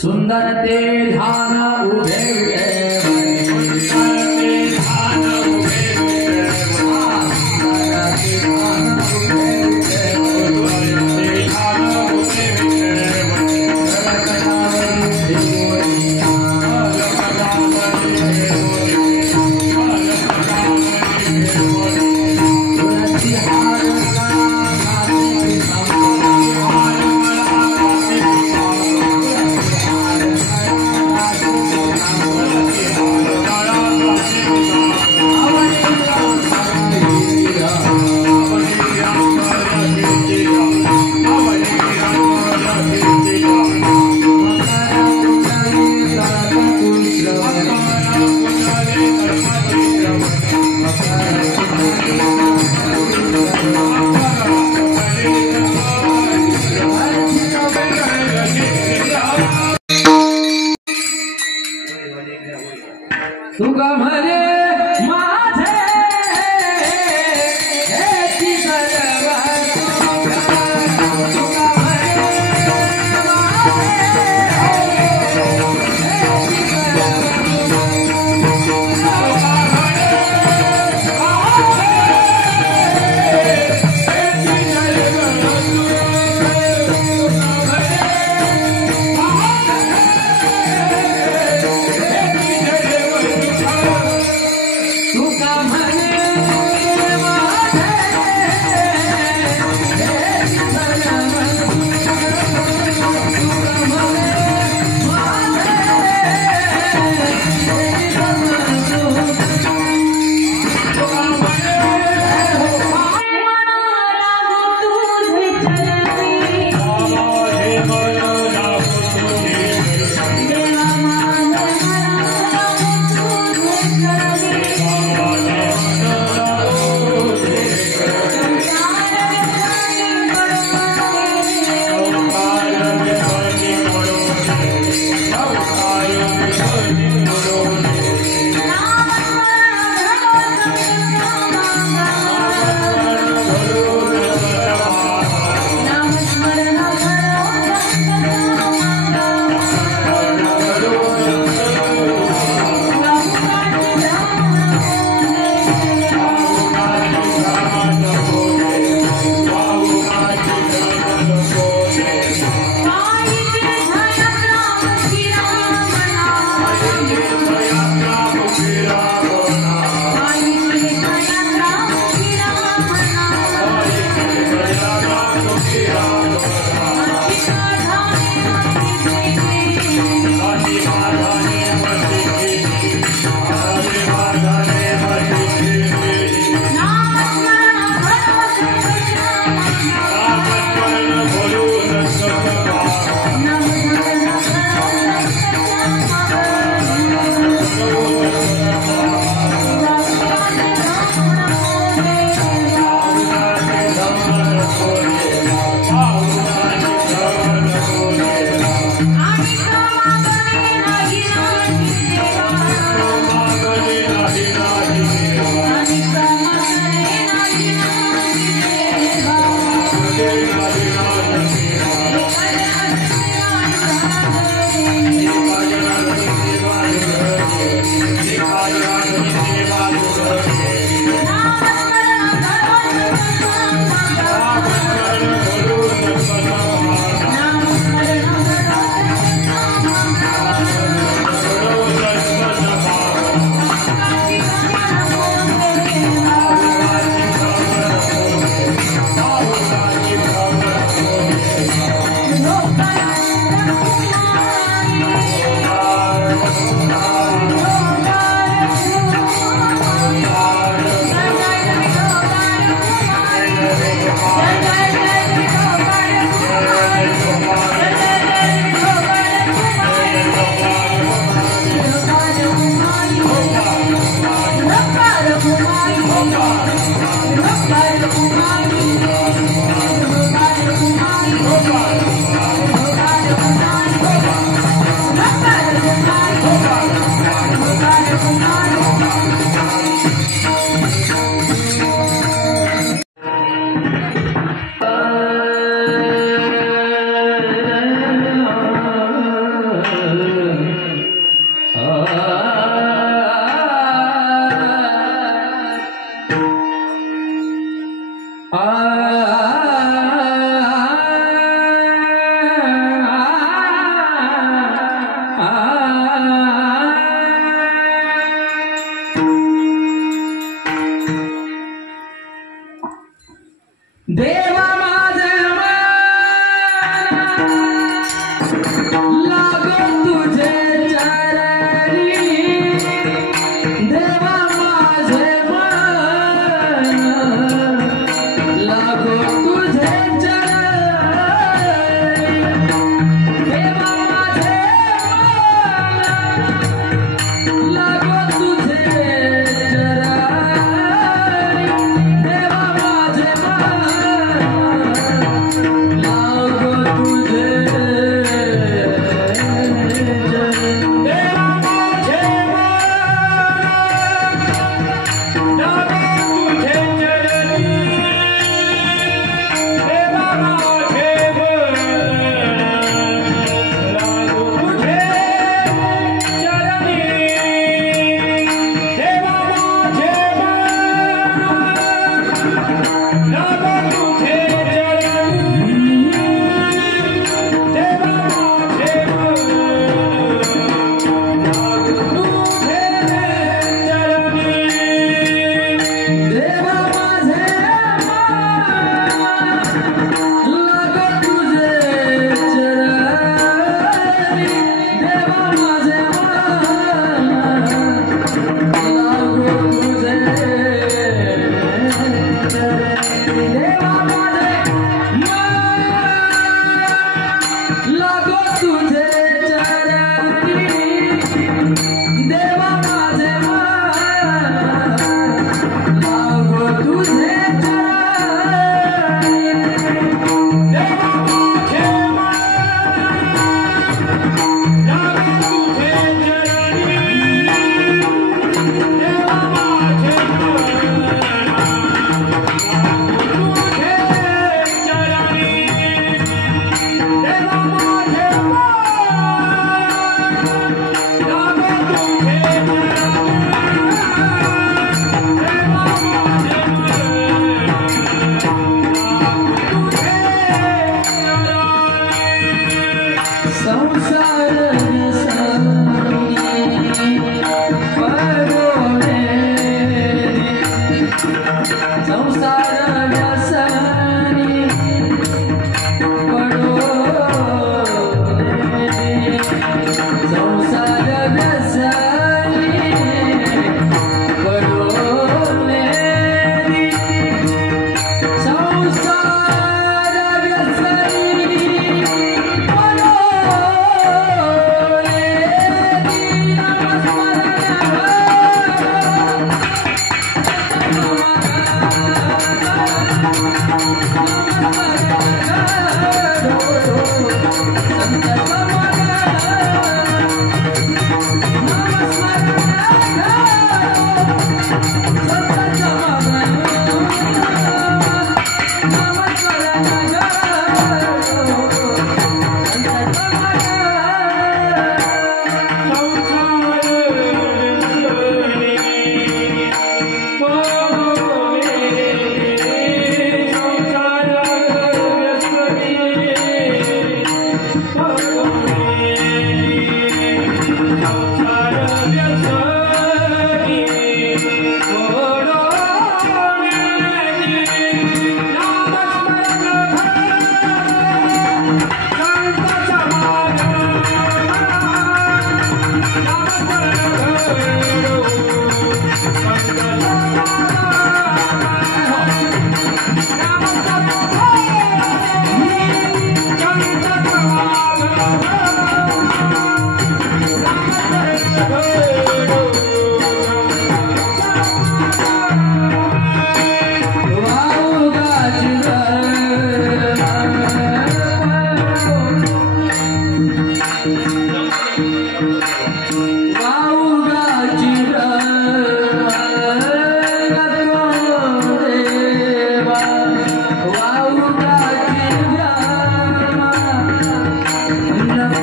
सुंदर ते ध्यान उभे तुका म्हणे माझे हेची सर्व तुका म्हणे माझे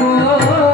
Oh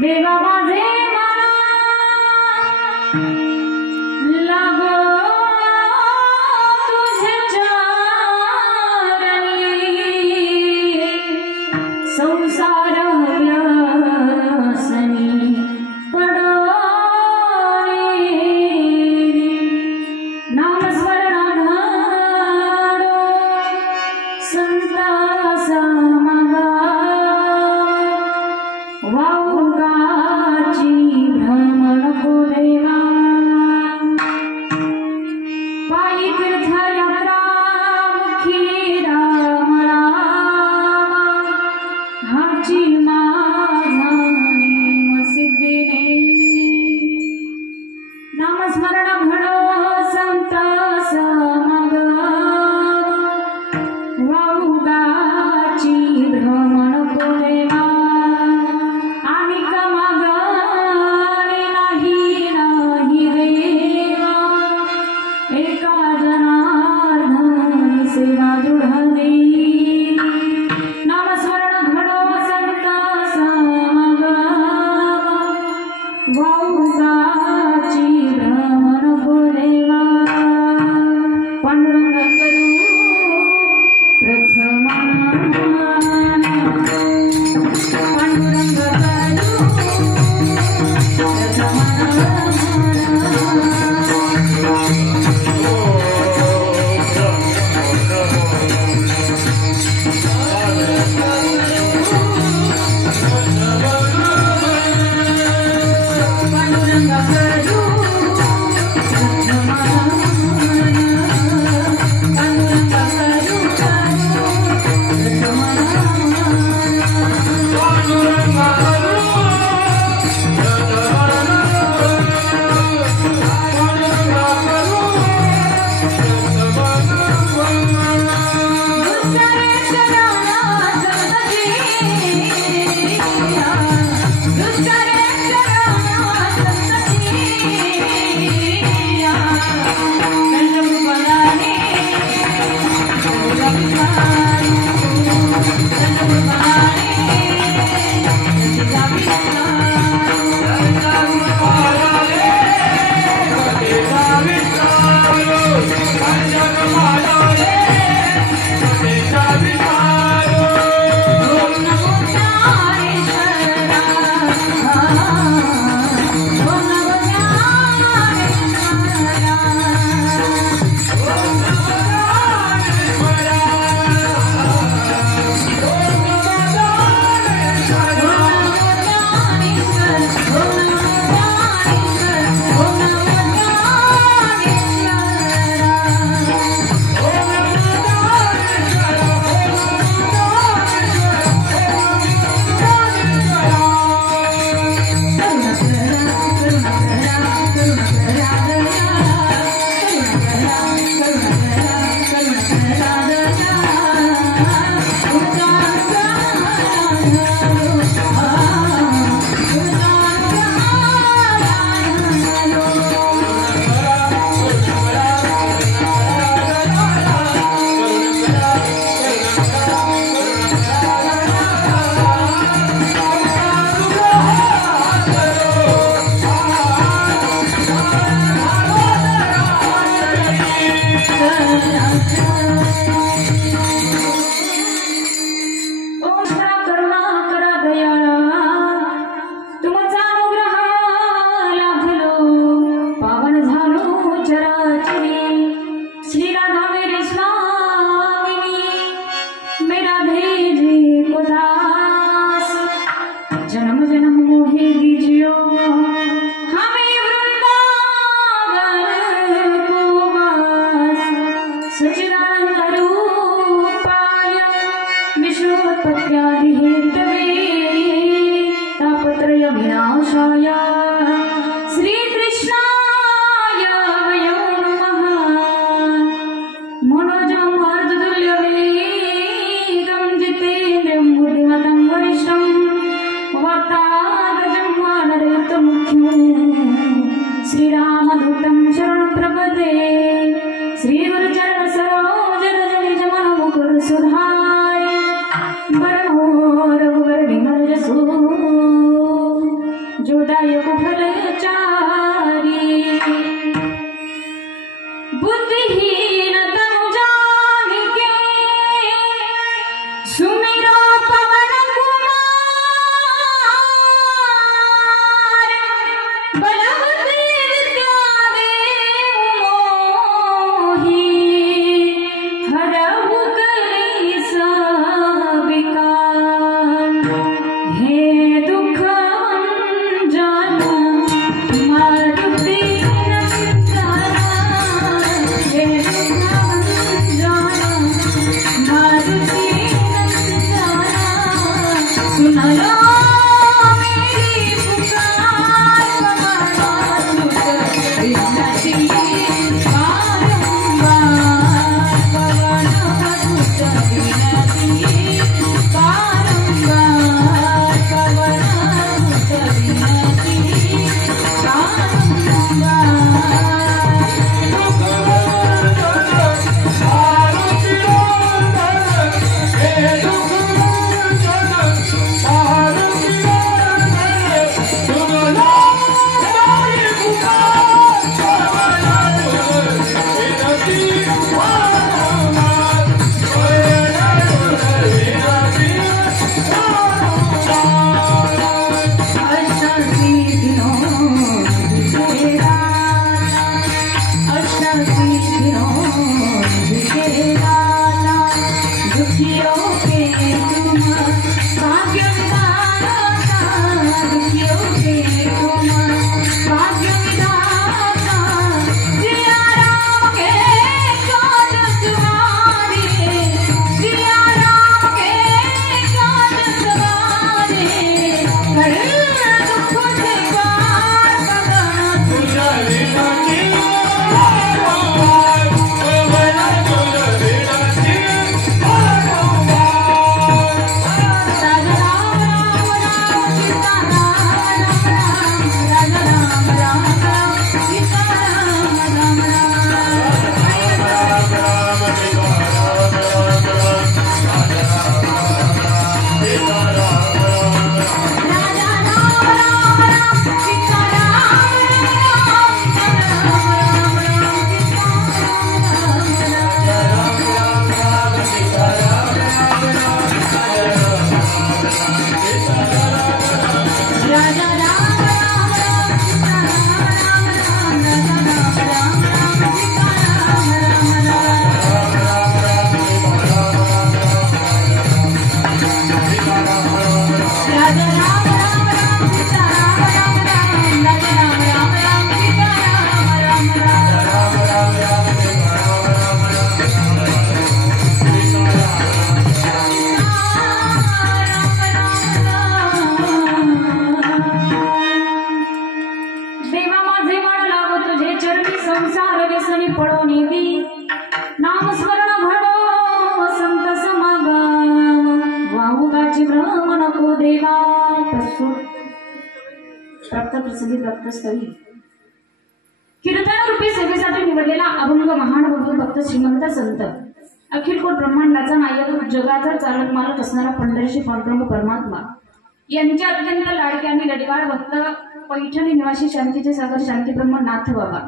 देवा माझे लागो तुझे चरणी संसार व्यसनी पडो रे नामस्मरण घडो संता समागा वाऊगाची भ्रमण को देवा पायी तीर्थयात्रा मुखी राम राम हाची माझा नेम सिद्धीने नामस्मरण घडो संत समागम वाऊगाची भ्रमण को देवा आम्ही कमागणे नाही देवा एका जनार्दन सेवा दृढ नामस्मरण घडो संत समागम वाऊगाची भ्रमण को देवा पांडुरंग करू प्रथम पांडुरंग करू सुमिरो पवन को प्रसंगी प्रत्यस्थळी कीर्तन रूपी सेवेसाठी निवडलेला अभंग महान भक्त श्रीमंत संत अखिल कोट ब्रह्मांडाचा नायक जगाचा चालक मालक असणारा पंढरीशी पांडुरंग परमात्मा यांच्या अत्यंत लाडके आणि लढवाळ भक्त पैठणी निवासी शांतीचे सागर शांतीब्रह्म नाथ बाबा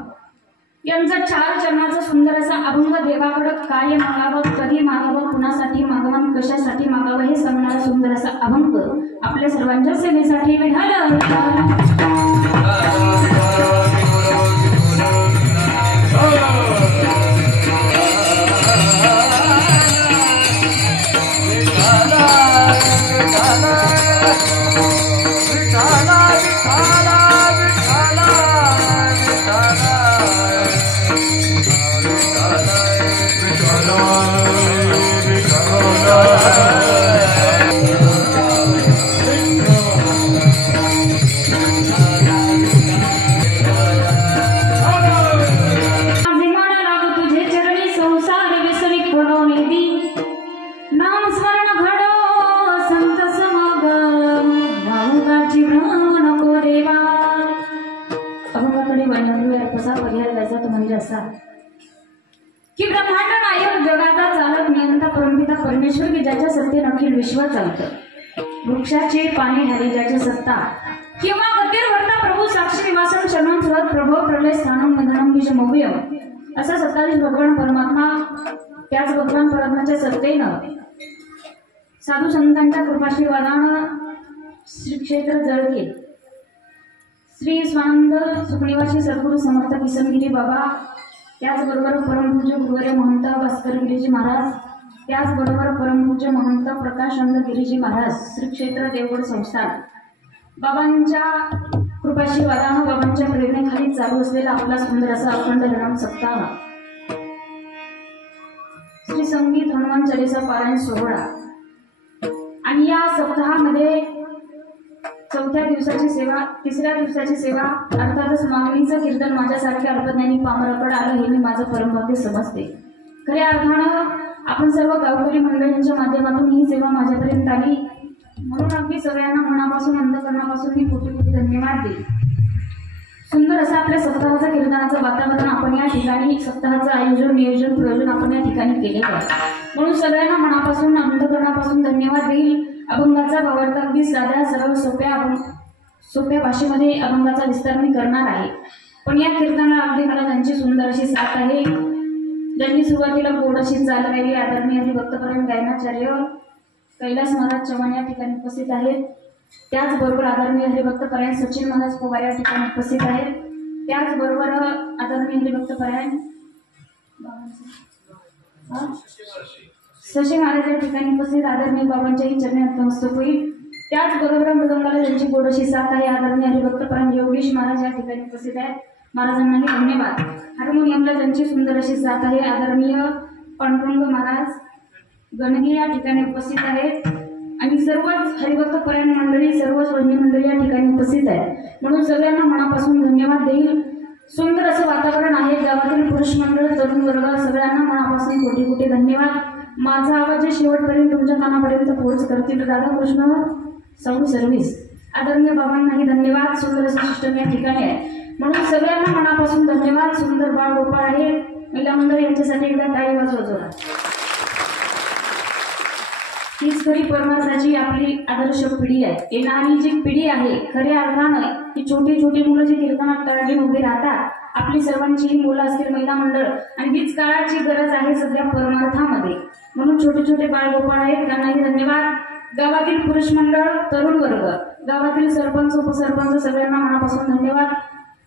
यांचा 4 चरणाचा सुंदर असा अभंग देवाकडे काय मागावं कधी मागावं कुणासाठी मागावं कशासाठी मागावं हे सांगणारा सुंदर असा अभंग आपल्या सर्वांच्या सेवेसाठी विढालं की ब्रह्मांड नायक जगाचा चालक नियंता परमपिता परमेश्वर की ज्याच्या सत्तेने अखिल विश्व चालतं वृक्षाचे पाणी हरी ज्याची सत्ता किंवा गतीर वर्ता प्रभू साक्षी निवासन शरण सुरत प्रभो प्रलय स्थानम निधनम बीज मव्य असा सत्ताधीश भगवान परमात्मा त्याच भगवान परमात्म्याच्या सत्तेनं साधू संतांच्या कृपाशीर्वादानं श्री क्षेत्र जळके श्री स्वानंद सुखनिवासी सद्गुरु समर्थ किसनगिरी बाबा त्याचबरोबर परमपूज्य गुरुवर्य महंत भास्कर गिरीजी महाराज त्याचबरोबर परमपूज्य महंत प्रकाशनंद गिरीजी महाराज श्री क्षेत्र देवगड संस्थान बाबांच्या कृपाशीर्वादानं बाबांच्या प्रेरणेखाली चालू असलेला आपला सुंदर असा अखंड हरिनाम सप्ताह श्री संगीत हनुमान चालीसा पारायण सोहळा आणि या सप्ताहामध्ये 4थ्या दिवसाची सेवा 3ऱ्या दिवसाची सेवा अर्थातच मागणीचं कीर्तन माझ्यासारख्या अल्पज्ञानी पामराकडे आलं हे मी माझं परमभाग्य समजते खऱ्या अर्थानं आपण सर्व गावकरी मंडळींच्या माध्यमातून ही सेवा माझ्यापर्यंत आली म्हणून अगदी सगळ्यांना मनापासून अंतःकरणापासून मी कोटी कोटी धन्यवाद देईल सुंदर असं आपल्या सप्ताहाचं कीर्तनाचं वातावरण आपण या ठिकाणी सप्ताहाचं आयोजन नियोजन प्रयोजन आपण या ठिकाणी केलेलं आहे. म्हणून सगळ्यांना मनापासून अंतःकरणापासून धन्यवाद देईल. अभंगाचा भावार्थ अगदी साध्या सरळ सोप्या भाषेमध्ये अभंगाचा विस्तार मी करणार आहे. पण या कीर्तनाला अगदी मला त्यांची सुंदर अशी साथ आहे. ज्यांनी सुरुवातीला गोड अशी चाल गायली आदरणीय हरिभक्तपरायण गायनाचार्य कैलास महाराज चव्हाण या ठिकाणी उपस्थित आहेत. त्याचबरोबर आदरणीय हरिभक्तपरायण सचिन महाराज पवार या ठिकाणी उपस्थित आहेत. त्याचबरोबर आदरणीय हरिभक्तपरायण शशी महाराज या ठिकाणी उपस्थित आदरणीय बाबांच्याही चरणी नतमस्तक होईल. त्याचबरोबर मृदंगाला ज्यांची गोड अशी साथ आहे आदरणीय हरिभक्तपरायण योगेश महाराज या ठिकाणी उपस्थित आहेत. महाराजांनाही धन्यवाद. हार्मोनियमला ज्यांची सुंदर अशी साथ आहे आदरणीय पांडुरंग महाराज गणगी या ठिकाणी उपस्थित आहेत. आणि सर्वच हरिभक्तपरायण मंडळी सर्वच वन्य मंडळी या ठिकाणी उपस्थित आहेत. म्हणून सगळ्यांना मनापासून धन्यवाद देईल. सुंदर असं वातावरण आहे. गावातील पुरुष मंडळ तरुण वर्ग सगळ्यांना मनापासून कोटी कोटी धन्यवाद. माझा आवाज शेवटपर्यंत तुमच्या कानापर्यंत पोहोच करतील. राधाकृष्ण साऊंड सर्व्हिस आदरणीय बाबांनाही धन्यवाद. सुंदर असं सिस्टम या ठिकाणी आहे. म्हणून सगळ्यांना मनापासून धन्यवाद. सुंदर बाळ गोपाळ आहे. महिला मंडळ यांच्यासाठी एकदा टाळी वाजवा. हीच खरी परमार्थाची आपली आदर्श पिढी आहे. येणारी जी पिढी आहे खऱ्या अर्थानं ही छोटी छोटी मुलं जी कीर्तनात तळागी उभी राहतात आपली सर्वांची ही मुलं असतील महिला मंडळ आणि हीच काळाची गरज आहे सध्या परमार्थामध्ये. म्हणून छोटे छोटे बाळगोपाळ आहेत त्यांनाही धन्यवाद. गावातील पुरुष मंडळ तरुण वर्ग गावातील सरपंच उपसरपंच सगळ्यांना मनापासून धन्यवाद.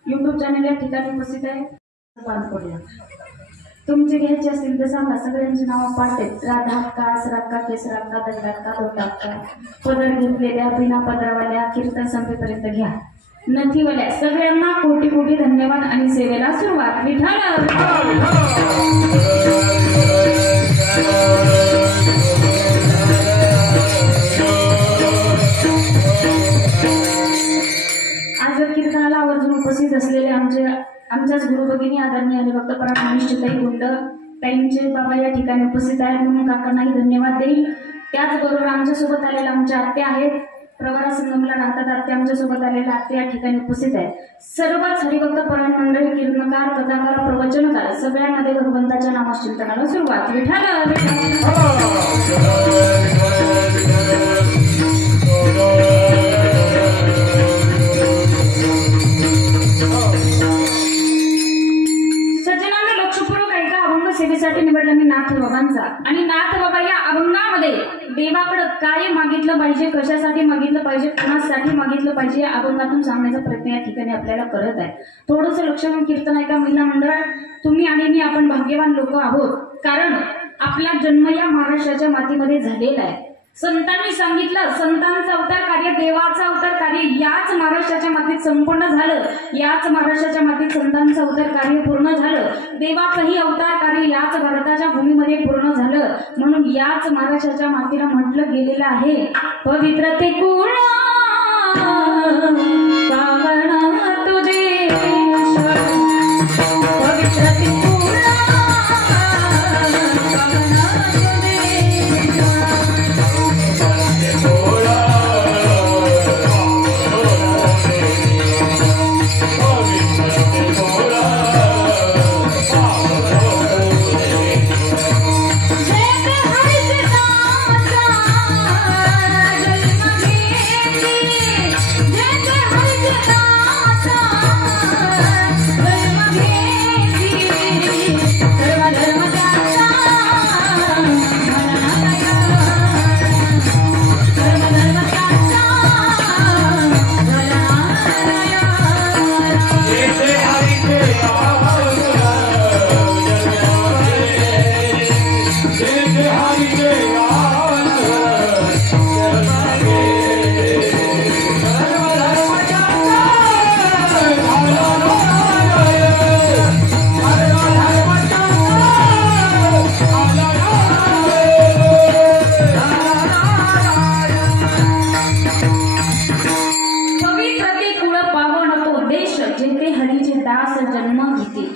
युट्यूब चॅनल या ठिकाणी उपस्थित आहे. तुमचे घ्यायचे असतील तर सांगा. सगळ्यांची नावं पाठ आहेत. राधा अक्का सरक्का केसर अक्का दंड अक्का दोटा अक्का पदर घेतलेल्या बिना पदरावाल्या कीर्तन संपेपर्यंत घ्या नथीवाल्या सगळ्यांना कोटी कोटी धन्यवाद आणि सेवेला सुरुवात. विठाल आज कीर्तनाला आवर्जून उपस्थित असलेले आमच्याच गुरुभगिनी आदरणीय हरिभक्तपरायण निश्चितही गुंड ताईंचे बाबा या ठिकाणी उपस्थित आहेत. म्हणून काकांनाही धन्यवाद देईल. त्याचबरोबर आमच्यासोबत आलेल्या आमच्या आत्या आहेत. प्रवरा संगमला राहतात आत्या. आमच्यासोबत आलेल्या आत्या या ठिकाणी उपस्थित आहेत. सर्वच हरिभक्तपरायण मंडळी कीर्तनकार कथाकार प्रवचनकार सगळ्यांमध्ये भगवंताच्या नामचिंतनाला सुरुवात. विठाल सेवेसाठी निवडला मी नाथ बाबांचा. आणि नाथ बाबा या अभंगामध्ये देवाकडे काय मागितलं पाहिजे कशासाठी मागितलं पाहिजे कुणासाठी मागितलं पाहिजे या अभंगातून सांगण्याचा प्रयत्न या ठिकाणी आपल्याला करत आहे. थोडंसं लक्ष देऊन कीर्तन ऐका महिला मंडळ. तुम्ही आणि मी आपण भाग्यवान लोक आहोत. कारण आपला जन्म या महाराष्ट्राच्या मातीमध्ये झालेला आहे. संतांनी सांगितलं संतांचं अवतार कार्य देवाचं अवतार कार्य याच महाराष्ट्राच्या मातीत संपूर्ण झालं. याच महाराष्ट्राच्या मातीत संतांचं अवतार कार्य पूर्ण झालं. देवाचंही अवतार कार्य याच भारताच्या भूमीमध्ये पूर्ण झालं. म्हणून याच महाराष्ट्राच्या मातीला म्हटलं गेलेलं आहे पवित्र ते कुळ पावन तो देश पवित्र ते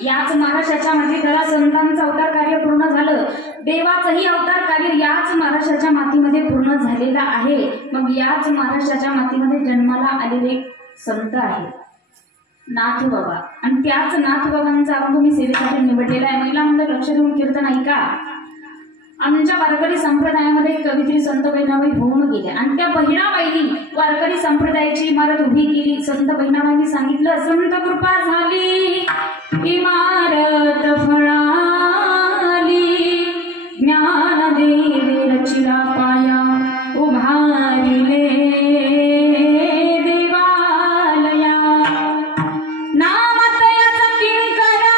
याच महाराष्ट्राच्या मध्ये त्याला संतांचं अवतार कार्य पूर्ण झालं. देवाचंही अवतार कार्य याच महाराष्ट्राच्या मातीमध्ये पूर्ण झालेलं आहे. मग याच महाराष्ट्राच्या मातीमध्ये जन्माला आलेले संत आहे. नाथ बाबा, आणि त्याच नाथ बाबांचा अभंग मी सेवेसाठी निवडलेला आहे. महिला मंडळ लक्ष देऊन कीर्तन ऐका. आमच्या वारकरी संप्रदायामध्ये कवित्री संत बहिणाबाई होऊन गेल्या आणि त्या बहिणाबाईंनी वारकरी संप्रदायाची इमारत उभी केली. संत बहिणाबाईंनी सांगितलं, संत कृपा झाली इमारत फळाली, ज्ञान देवे रचिला पाया उभारिले देवालया, नामतयाचा किंकरा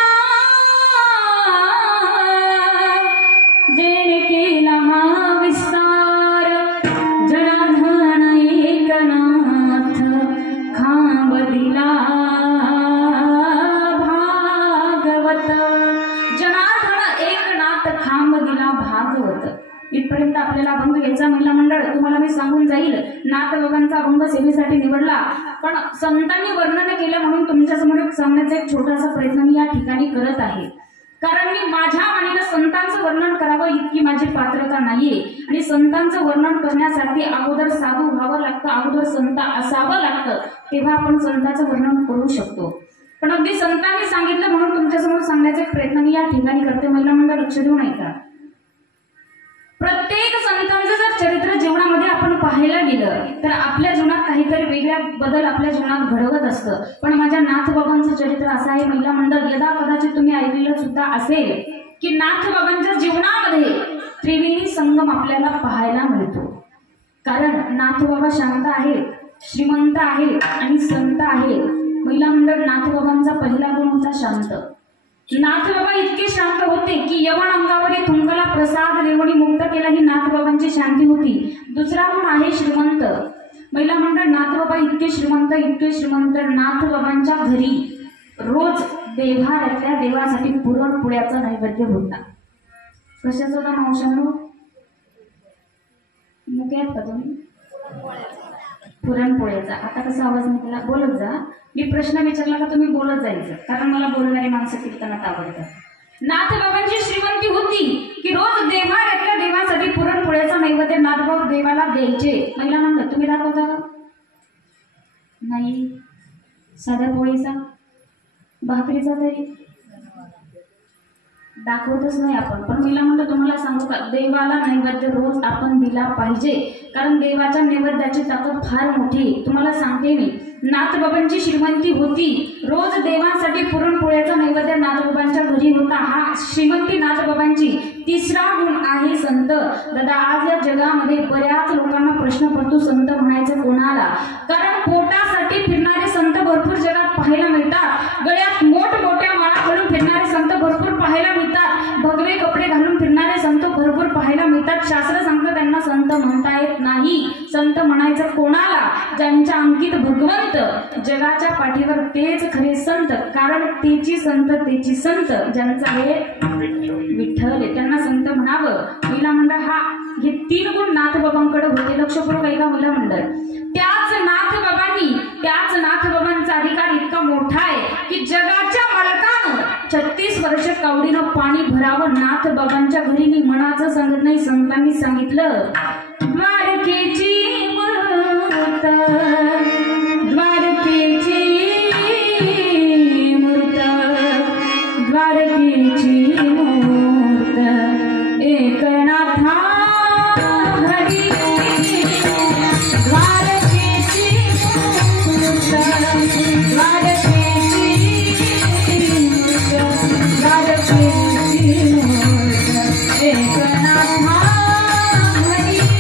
जेने केला हा विस्तार, जनार्दन एकनाथ खांब दिला भागवत, जनार्दन एकनाथ खांब दिला भागवत. इथपर्यंत आपल्याला अभंग घ्यायचा. महिला मंडळ तुम्हाला मी सांगून जाईल. नाथ बाबांचा अभंग सेवेसाठी निवडला, पण संतांनी वर्णन केलं म्हणून तुमच्यासमोर सांगण्याचा एक छोटासा प्रयत्न मी या ठिकाणी करत आहे. कारण मी माझ्या वाणीनं संतांचं वर्णन करावं इतकी माझी पात्रता नाहीये, आणि संतांचं वर्णन करण्यासाठी अगोदर साधू व्हावं लागतं, अगोदर संत असावं लागतं, तेव्हा आपण संतांचं वर्णन करू शकतो. पण अगदी संतांनी सांगितलं म्हणून तुमच्यासमोर सांगण्याचा एक प्रयत्न मी या ठिकाणी करते. महिला मंडळ लक्ष देऊन ऐका. प्रत्येक संतांचं जर चरित्र जीवनामध्ये आपण पाहायला गेलं तर आपल्या जीवनात काहीतरी वेगळ्या बदल आपल्या जीवनात घडवत असतं. पण माझ्या नाथ बाबांचं चरित्र असं आहे महिला मंडळ, यदा कदाचित तुम्ही ऐकलेलं सुद्धा असेल की नाथ बाबांच्या जीवनामध्ये त्रिवेणी संगम आपल्याला पाहायला मिळतो. कारण नाथ बाबा शांत आहेत, श्रीमंत आहेत आणि संत आहेत. महिला मंडळ नाथ बाबांचा पहिला गुण होता शांत. नाथ बाबा इतके शांत होते की यवन अंगावरील थुंकला प्रसाद देवणी मुक्त केला, ही नाथ बाबांची शांती होती. दुसरा गुण आहे श्रीमंत. महिला मंडळ नाथ बाबा इतके श्रीमंत नाथ बाबांच्या घरी रोज देव्हाऱ्यातल्या देवासाठी पुरणपोळ्याचा नैवेद्य होता. कशाचा होता मावशांनो? मुके आहेत का तुम्ही? पुरणपोळ्याचा. आता कसा आवाज निघाला? बोलत जा. मी प्रश्न विचारला का तुम्ही बोलत जायचं, कारण मला बोलणारी माणसं कीर्तनात आवडतात. नाथ बाबांची श्रीमंती होती की रोज देव्हाऱ्यातल्या देवासाठी पुरणपोळ्याचा नैवेद्य नाथबाबा देवाला द्यायचे. महिला मंडळ तुम्ही दाखवता नाही? साध्या पोळीचा, भाकरीचा तरी दाखवतच नाही आपण. पण महिला मंडळ तुम्हाला सांगू का, देवाला नैवेद्य रोज आपण दिला पाहिजे, कारण देवाच्या नैवेद्याची ताकद फार मोठी. तुम्हाला सांगते मी, नाथबाबांची श्रीमंती होती, रोज देवांसाठी पुरणपोळ्याचा नैवेद्य नाथबाबांच्या घरी होता. हा श्रीमंती नाथबाबांची. तिसरा गुण आहे संत. दादा आज या जगामध्ये बऱ्याच लोकांना प्रश्न पडतो संत म्हणायचं कोणाला, कारण पोटासाठी फिरणारे संत भरपूर जगात पाहायला मिळतात. गळ्यात मोठमोठ्या माळा घालून फिरणारे संत भरपूर पाहायला मिळतात. भगवे कपडे घालून फिरणारे संत भरपूर पाहायला मिळतात. शास्त्र सांगतं त्यांना संत म्हणता येत नाही. संत म्हणायचं कोणाला? ज्यांच्या अंकित भगवंत, जगाच्या पाठीवर तेच खरे संत, कारण तेची संत ज्यांचा आहे विठ्ठल, त्यांना संत म्हणावं. महिला मंडळ हे 3 गुण नाथ बाबांकडे होते. लक्षपूर्वक ऐका महिला मंडळ. त्याच नाथ बाबांचा अधिकार इतका मोठा आहे की जगाच्या मालकानं 36 वर्ष कावडीनं पाणी भरावं नाथ बाबांच्या घरी. मी मनाचं सांगत नाही, संतांनी सांगितलं. द्वारकेची मूर्त, द्वारकेची मूर्त, द्वारकेची मूर्त एकनाथा हरी, द्वारकेची मूर्त, द्वारकेची मूर्त, द्वारकेची मूर्त एकनाथा हरी.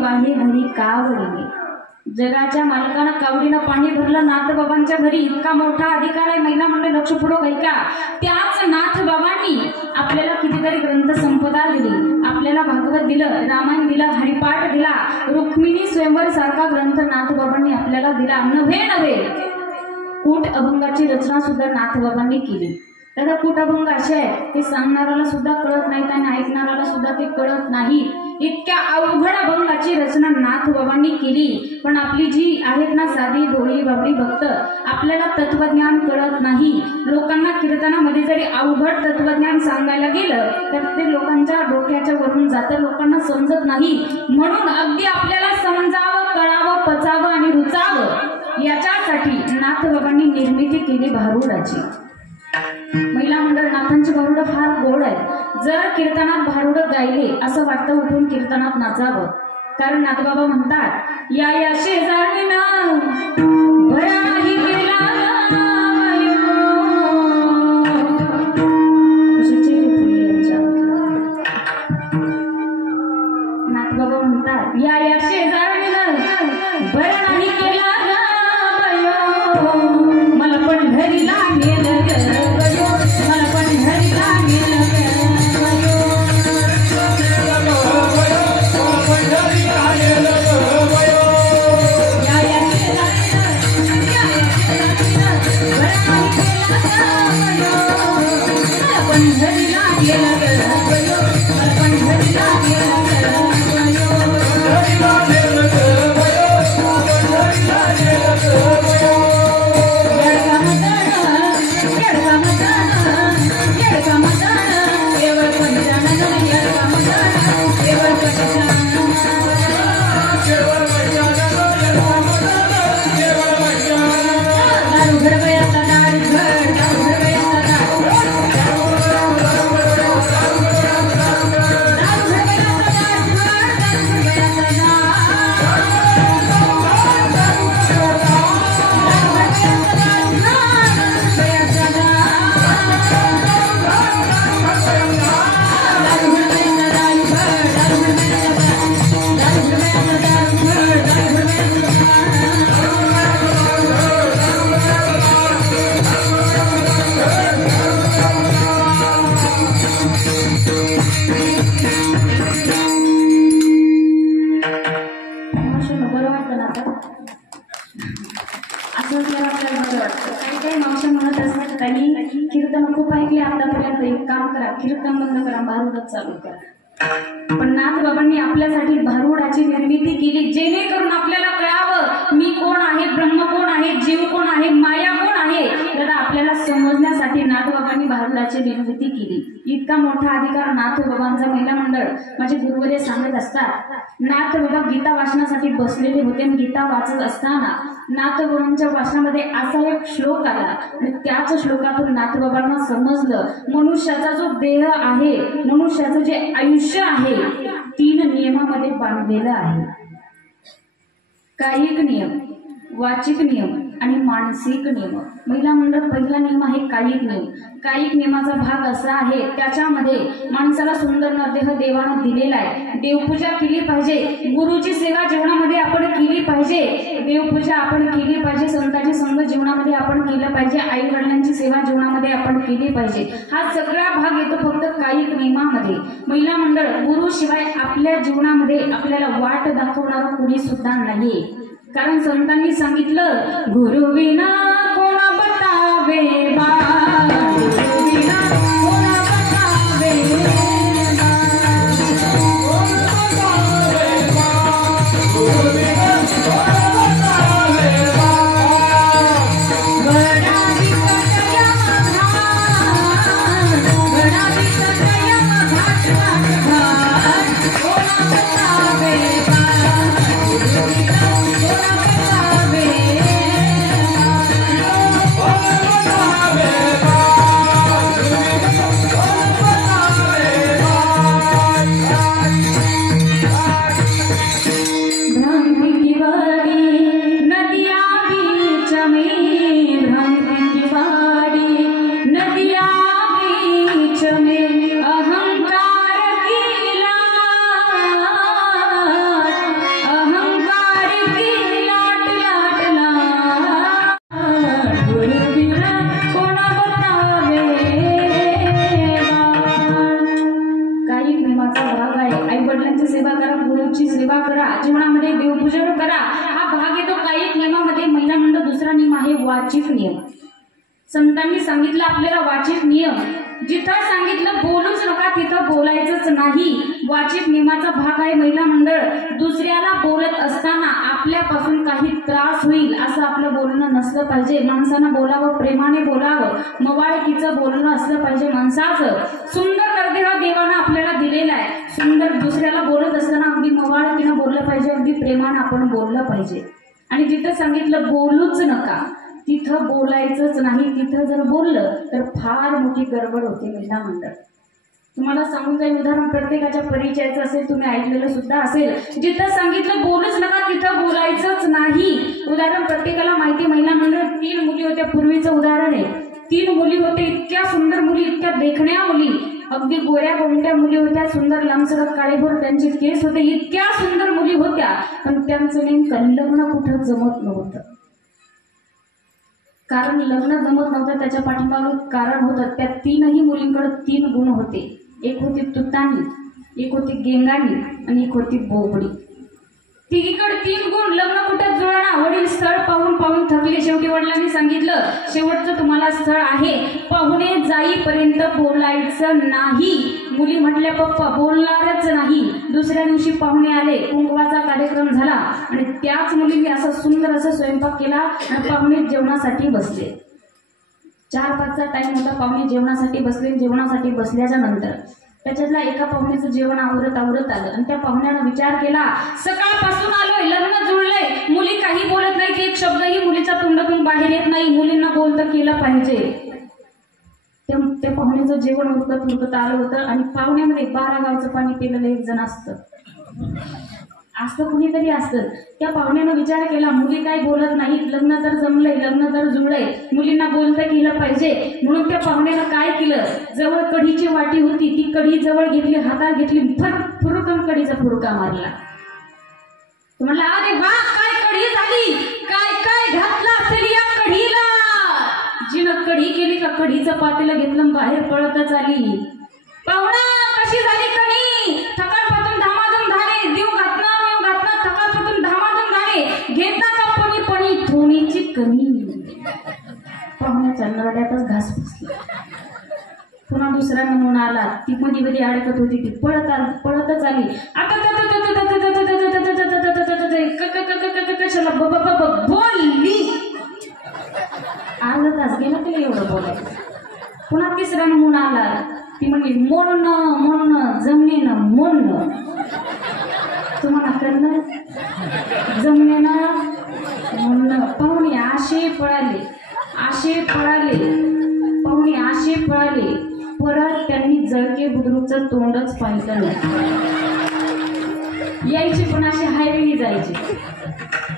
वाहे हरी कावडीने. जगाच्या मालकानं कावडीनं पाणी भरलं नाथबाबांच्या घरी. इतका मोठा अधिकार आहे महिला मंडळ लक्षपूर्वक ऐका. त्याच नाथबाबांनी आपल्याला कितीतरी ग्रंथ संपदा दिली. आपल्याला भागवत दिलं, रामायण दिलं, हरिपाठ दिला, रुक्मिणी स्वयंवर सारखा ग्रंथ नाथबाबांनी आपल्याला दिला. नव्हे कूट अभंगाची रचना सुद्धा नाथबाबांनी केली. त्याचा कूट अभंग असे आहेत ते सांगणाऱ्याला सुद्धा कळत नाहीत आणि ऐकणाऱ्याला सुद्धा ते कळत नाही. इतक्या अवघड अभंगाची रचना नाथबाबांनी केली. पण आपली जी आहेत ना साधी भोळी बाबडी भक्त, आपल्याला तत्वज्ञान कळत नाही. लोकांना कीर्तनामध्ये जरी अवघड तत्वज्ञान सांगायला गेलं तर ते लोकांच्या डोक्याच्या वरून जातं, लोकांना समजत नाही. म्हणून अगदी आपल्याला समजावं, कळावं, पचावं आणि रुचावं याच्यासाठी नाथबाबांनी निर्मिती केली भारुडाची. महिला मंडळ नाथांची भारुडं फार गोड आहे. जर कीर्तनात भारुडं गायले असं वाटतं उठून कीर्तनात नाचावं. कारण नाथबाबा म्हणतात, या शेजारीनं भराही केला नाथबाबा म्हणतात, या शेजारीनं भर नाही केला मला पंढरीला गेलं मला पंढरीला गेलं पंढरीला कीर्तन खूप ऐकले आतापर्यंत. एक काम करा, कीर्तन बंद करा, भारुडच चालू करा. पण नाथबाबांनी आपल्यासाठी भारुडाची निर्मिती केली जेणेकरून आपल्याला कळावं मी कोण आहे, ब्रह्म कोण आहे, जीव कोण आहे, माया कोण आहे. तर आपल्याला समजण्यासाठी नाथबाबांनी भारुडाची निर्मिती केली. इतका मोठा अधिकार नाथबाबांचा महिला मंडळ माझे गुरुवर्य सांगत असतात. नाथबाबा गीता वाचनासाठी बसलेले होते आणि गीता वाचत असताना नाथबाबांच्या वाचनामध्ये असा एक श्लोक आला आणि त्याच श्लोकातून नाथबाबांना समजलं मनुष्याचा जो देह आहे, मनुष्याचं जे आयुष्य आहे 3 नियमामध्ये बांधलेलं आहे. कायिक नियम, वाचिक नियम आणि मानसिक नियम. महिला मंडळ पहिला नियम आहे कायिक नियम. कायिक नियमाचा भाग असा आहे त्याच्यामध्ये माणसाला सुंदर नरदेह देवानं दिलेला आहे. देवपूजा केली पाहिजे, गुरुची सेवा जीवनामध्ये आपण केली पाहिजे, देवपूजा आपण केली पाहिजे, संतांची संग जीवनामध्ये आपण केलं पाहिजे, आई वडिलांची सेवा जीवनामध्ये आपण केली पाहिजे. हा सगळा भाग येतो फक्त कायिक नियमामध्ये. महिला मंडळ गुरुशिवाय आपल्या जीवनामध्ये आपल्याला वाट दाखवणारं कोणी सुद्धा नाहीये. कारण संतांनी सांगितलं गुरुविना कोण बतावे बा, गुरुविना कोण बतावे बा, कोण बतावे बा, गुरुविना कोण बतावे बा. गणाधी कटया घाट, गणाधी कटया घाट घाट कोण बतावे बा, गुरुविना कोण बतावे बा. वडिलांची सेवा करा, गुरुची सेवा करा, जीवनामध्ये देवपूजन करा, हा भाग येतो कायिक नियमामध्ये. महिला मंडळ दुसरा नियम आहे वाचिक नियम. संतांनी सांगितलं आपल्याला वाचिक नियम, जिथं सांगितलं बोलूच नका तिथं बोलायचंच नाही. वाचिक नियमाचा भाग आहे महिला मंडळ. दुसऱ्याला बोलत असताना आपल्यापासून काही त्रास होईल असं आपलं बोलणं नसलं पाहिजे. माणसानं बोलावं, प्रेमाने बोलावं, मवाळकीचं बोलणं असलं पाहिजे माणसाचं. सुंदर कर्तव्य देवानं आपल्याला दिलेलं आहे. सुंदर दुसऱ्याला बोलत असताना अगदी मवाळकीनं बोललं पाहिजे, अगदी प्रेमानं आपण बोललं पाहिजे. आणि जिथं सांगितलं बोलूच नका तिथं बोलायचंच नाही. तिथं जर बोललं तर फार मोठी गडबड होते महिला मंडळ. तुम्हाला सांगून काही उदाहरण प्रत्येकाच्या परिचयाचं असेल, तुम्ही ऐकलेलं सुद्धा असेल. जिथं सांगितलं बोलूच नका तिथं बोलायचंच नाही. उदाहरण प्रत्येकाला माहिती. महिला मंडळ 3 मुली होत्या. पूर्वीचं उदाहरण आहे. 3 मुली होते, इतक्या सुंदर मुली, इतक्या देखण्या मुली, अगदी गोऱ्या गोमट्या मुली होत्या, सुंदर लांबसडक काळेभोर त्यांचे केस होते, इतक्या सुंदर मुली होत्या. पण त्यांचं नेमकं लग्न कुठं जमत नव्हतं. कारण लग्न जमत नव्हतं त्याच्या पाठीमागं कारण होतं. त्या 3ही मुलींकडे 3 गुण होते. एक होती तुतानी, एक होती गेंगाणी आणि एक होती बोबडी. तिघीकडे 3 गुण. लग्न कुठं जुळणार. वडील स्थळ पाहून पाहून थकले. शेवटी वडिलांनी सांगितलं शेवटचं तुम्हाला स्थळ आहे, पाहुणे जाईपर्यंत बोलायचं नाही. मुली म्हटल्या पप्पा बोलणारच नाही. दुसऱ्या दिवशी पाहुणे आले, कुंकवाचा कार्यक्रम झाला आणि त्याच मुलींनी असा सुंदर असा स्वयंपाक केला आणि पाहुणे जेवणासाठी बसले. 4-5चा टाइम होता. पाहुणे जेवणासाठी बसले. जेवणासाठी बसल्याच्या नंतर त्याच्यातल्या एका पाहुण्याचं जेवण आवरत आलं आणि त्या पाहुण्यानं विचार केला, सकाळपासून आलोय, लग्न जुळलंय, मुली काही बोलत नाहीत, एक शब्दही मुलीच्या तोंडातून बाहेर येत नाही, मुलींना बोलतं केलं पाहिजे. त्या पाहुण्याचं जेवण उरकत आलं होतं आणि पाहुण्यामध्ये 12 गावचं पाणी पिलेलं एक जण असतं कुणीतरी असतं. त्या पाहुण्यानं विचार केला, मुली काय बोलत नाहीत, लग्न तर जमलंय, लग्न तर जुळलंय, मुलींना बोलतं केलं पाहिजे. म्हणून त्या पाहुण्यानं काय केलं, जवळ कढीची वाटी होती, ती कढी जवळ घेतली, हातात घेतली, फुरकन कढीचा फुरका मारला. म्हणला अरे वा, काय कढी झाली, काय काय घातलं असेल या कढीला. जिनं कढी केली का कढीचं पातेलं घेतलं, बाहेर पळतच आली. पाहुणा कशी झाली कढी, थकाळपासून धामाधूम धाणे, देव घातला थकाळपासून धामाधूम धाणे, घेता का पणी थोडीची कमी. पाहुण्याच्या नरड्यातच घास बसला. पुन्हा दुसरा नमुना आला. ती मध्ये अडकत होती, ती पळतच आली. आता कशाला बोलली. अर्धा तास गेला तिला एवढं बोलायचं. पुन्हा तिसरा नमुना आला. ती म्हणली मोडणं जमणेनं मोडणं. तुम्हाला करणं जमणेनं मोडणं. पाहुणे आशे पळाले. परत त्यांनी जळके बुद्रुकचं तोंडच पाहिलं नाही. यायची पण अशी हायवेही जायची.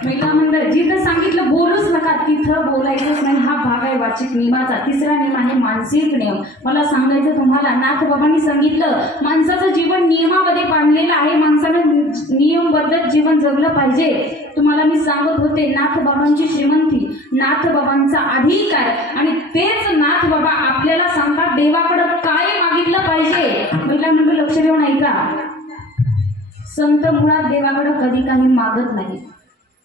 महिला मंडळ जिथं सांगितलं बोलूच नका तिथं बोलायचंच नाही. हा भाग आहे वाचिक नियमाचा. तिसरा नियम आहे मानसिक नियम. मला सांगायचं तुम्हाला, नाथबाबांनी सांगितलं माणसाचं जीवन नियमामध्ये बांधलेलं आहे. माणसानं नियमबद्ध जीवन जगलं पाहिजे. तुम्हाला मी सांगत होते नाथबाबांची श्रीमंती, नाथबाबांचा अधिकार, आणि तेच नाथबाबा आपल्याला सांगतात देवाकडे काय मागितलं पाहिजे. महिला मंडळ लक्ष देऊन ऐका. संत मुळात देवाकडे कधी काही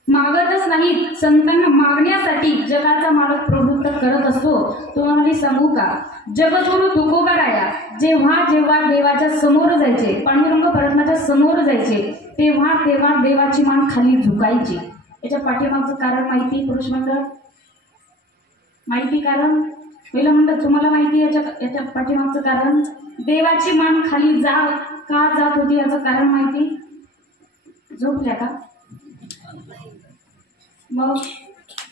मागतच नाही. संतांना मागण्यासाठी जगाचा मालक प्रवृत्त करत असतो. तुम्हाला मी सांगू का, जगद्गुरु तुकोबाराया जेव्हा देवाच्या समोर जायचे, पांडुरंग परमात्म्याच्या समोर जायचे, तेव्हा देवाची मान खाली झुकायची. याच्या पाठीमागचं कारण माहिती, पुरुष मंडळ माहिती कारण, पहिलं मंडळ तुम्हाला माहिती याच्या पाठीमागचं कारण. देवाची मान खाली का जात होती याचं कारण माहिती. झोपल्या का मग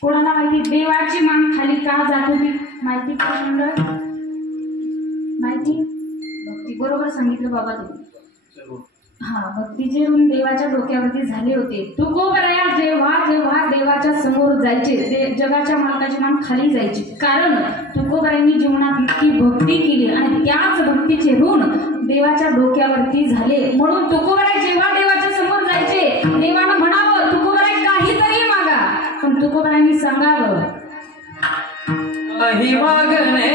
कोणाला माहिती देवाची मान खाली का जात होती माहिती. पुरुष मंडळ माहिती. भक्ती बरोबर सांगितलं बाबा तुम्ही. हा, भक्तीचे ऋण देवाच्या डोक्यावरती झाले होते. तुकोबराया जेव्हा देवाच्या समोर जायचे, जगाच्या मालकाची मान खाली जायची. कारण तुकोबरायांनी जीवनात इतकी भक्ती केली आणि त्याच भक्तीचे ऋण देवाच्या डोक्यावरती झाले. म्हणून तुकोबराय जेव्हा देवाच्या समोर जायचे, देवानं म्हणावं तुकोबराय काहीतरी मागा, पण तुकोबरायांनी सांगावं काही मागणे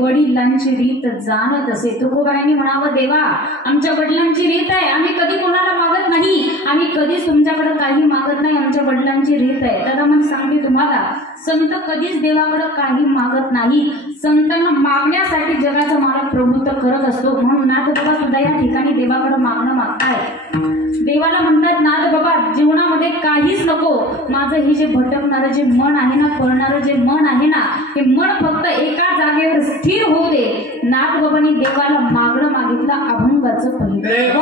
वडिलांची रीत जाणत असे. तुकोबारायांनी म्हणावं, देवा आमच्या वडिलांची रीत आहे, आम्ही कधी कोणाला मागत नाही, आम्ही कधीच तुमच्याकडे काही मागत नाही, आमच्या वडिलांची रीत आहे. दादा मग सांगते तुम्हाला, संत कधीच देवाकडे काही मागत नाही. संतांना मागण्यासाठी जगाचा मालक प्रभुत्व करत असतो. म्हणून नाथ बाबा सुद्धा या ठिकाणी देवाकडे मागणं मागताय. देवाला म्हणतात, नाथ बाबा जीवनामध्ये काहीच नको, माझं हे जे भटकणारं जे मन आहे ना, पळणारं जे मन आहे ना, ते मन फक्त एका जागेवर स्थिर होऊ दे. नाथ बाबांनी देवाला मागणं मागितलं अभंगाचं पहिलं.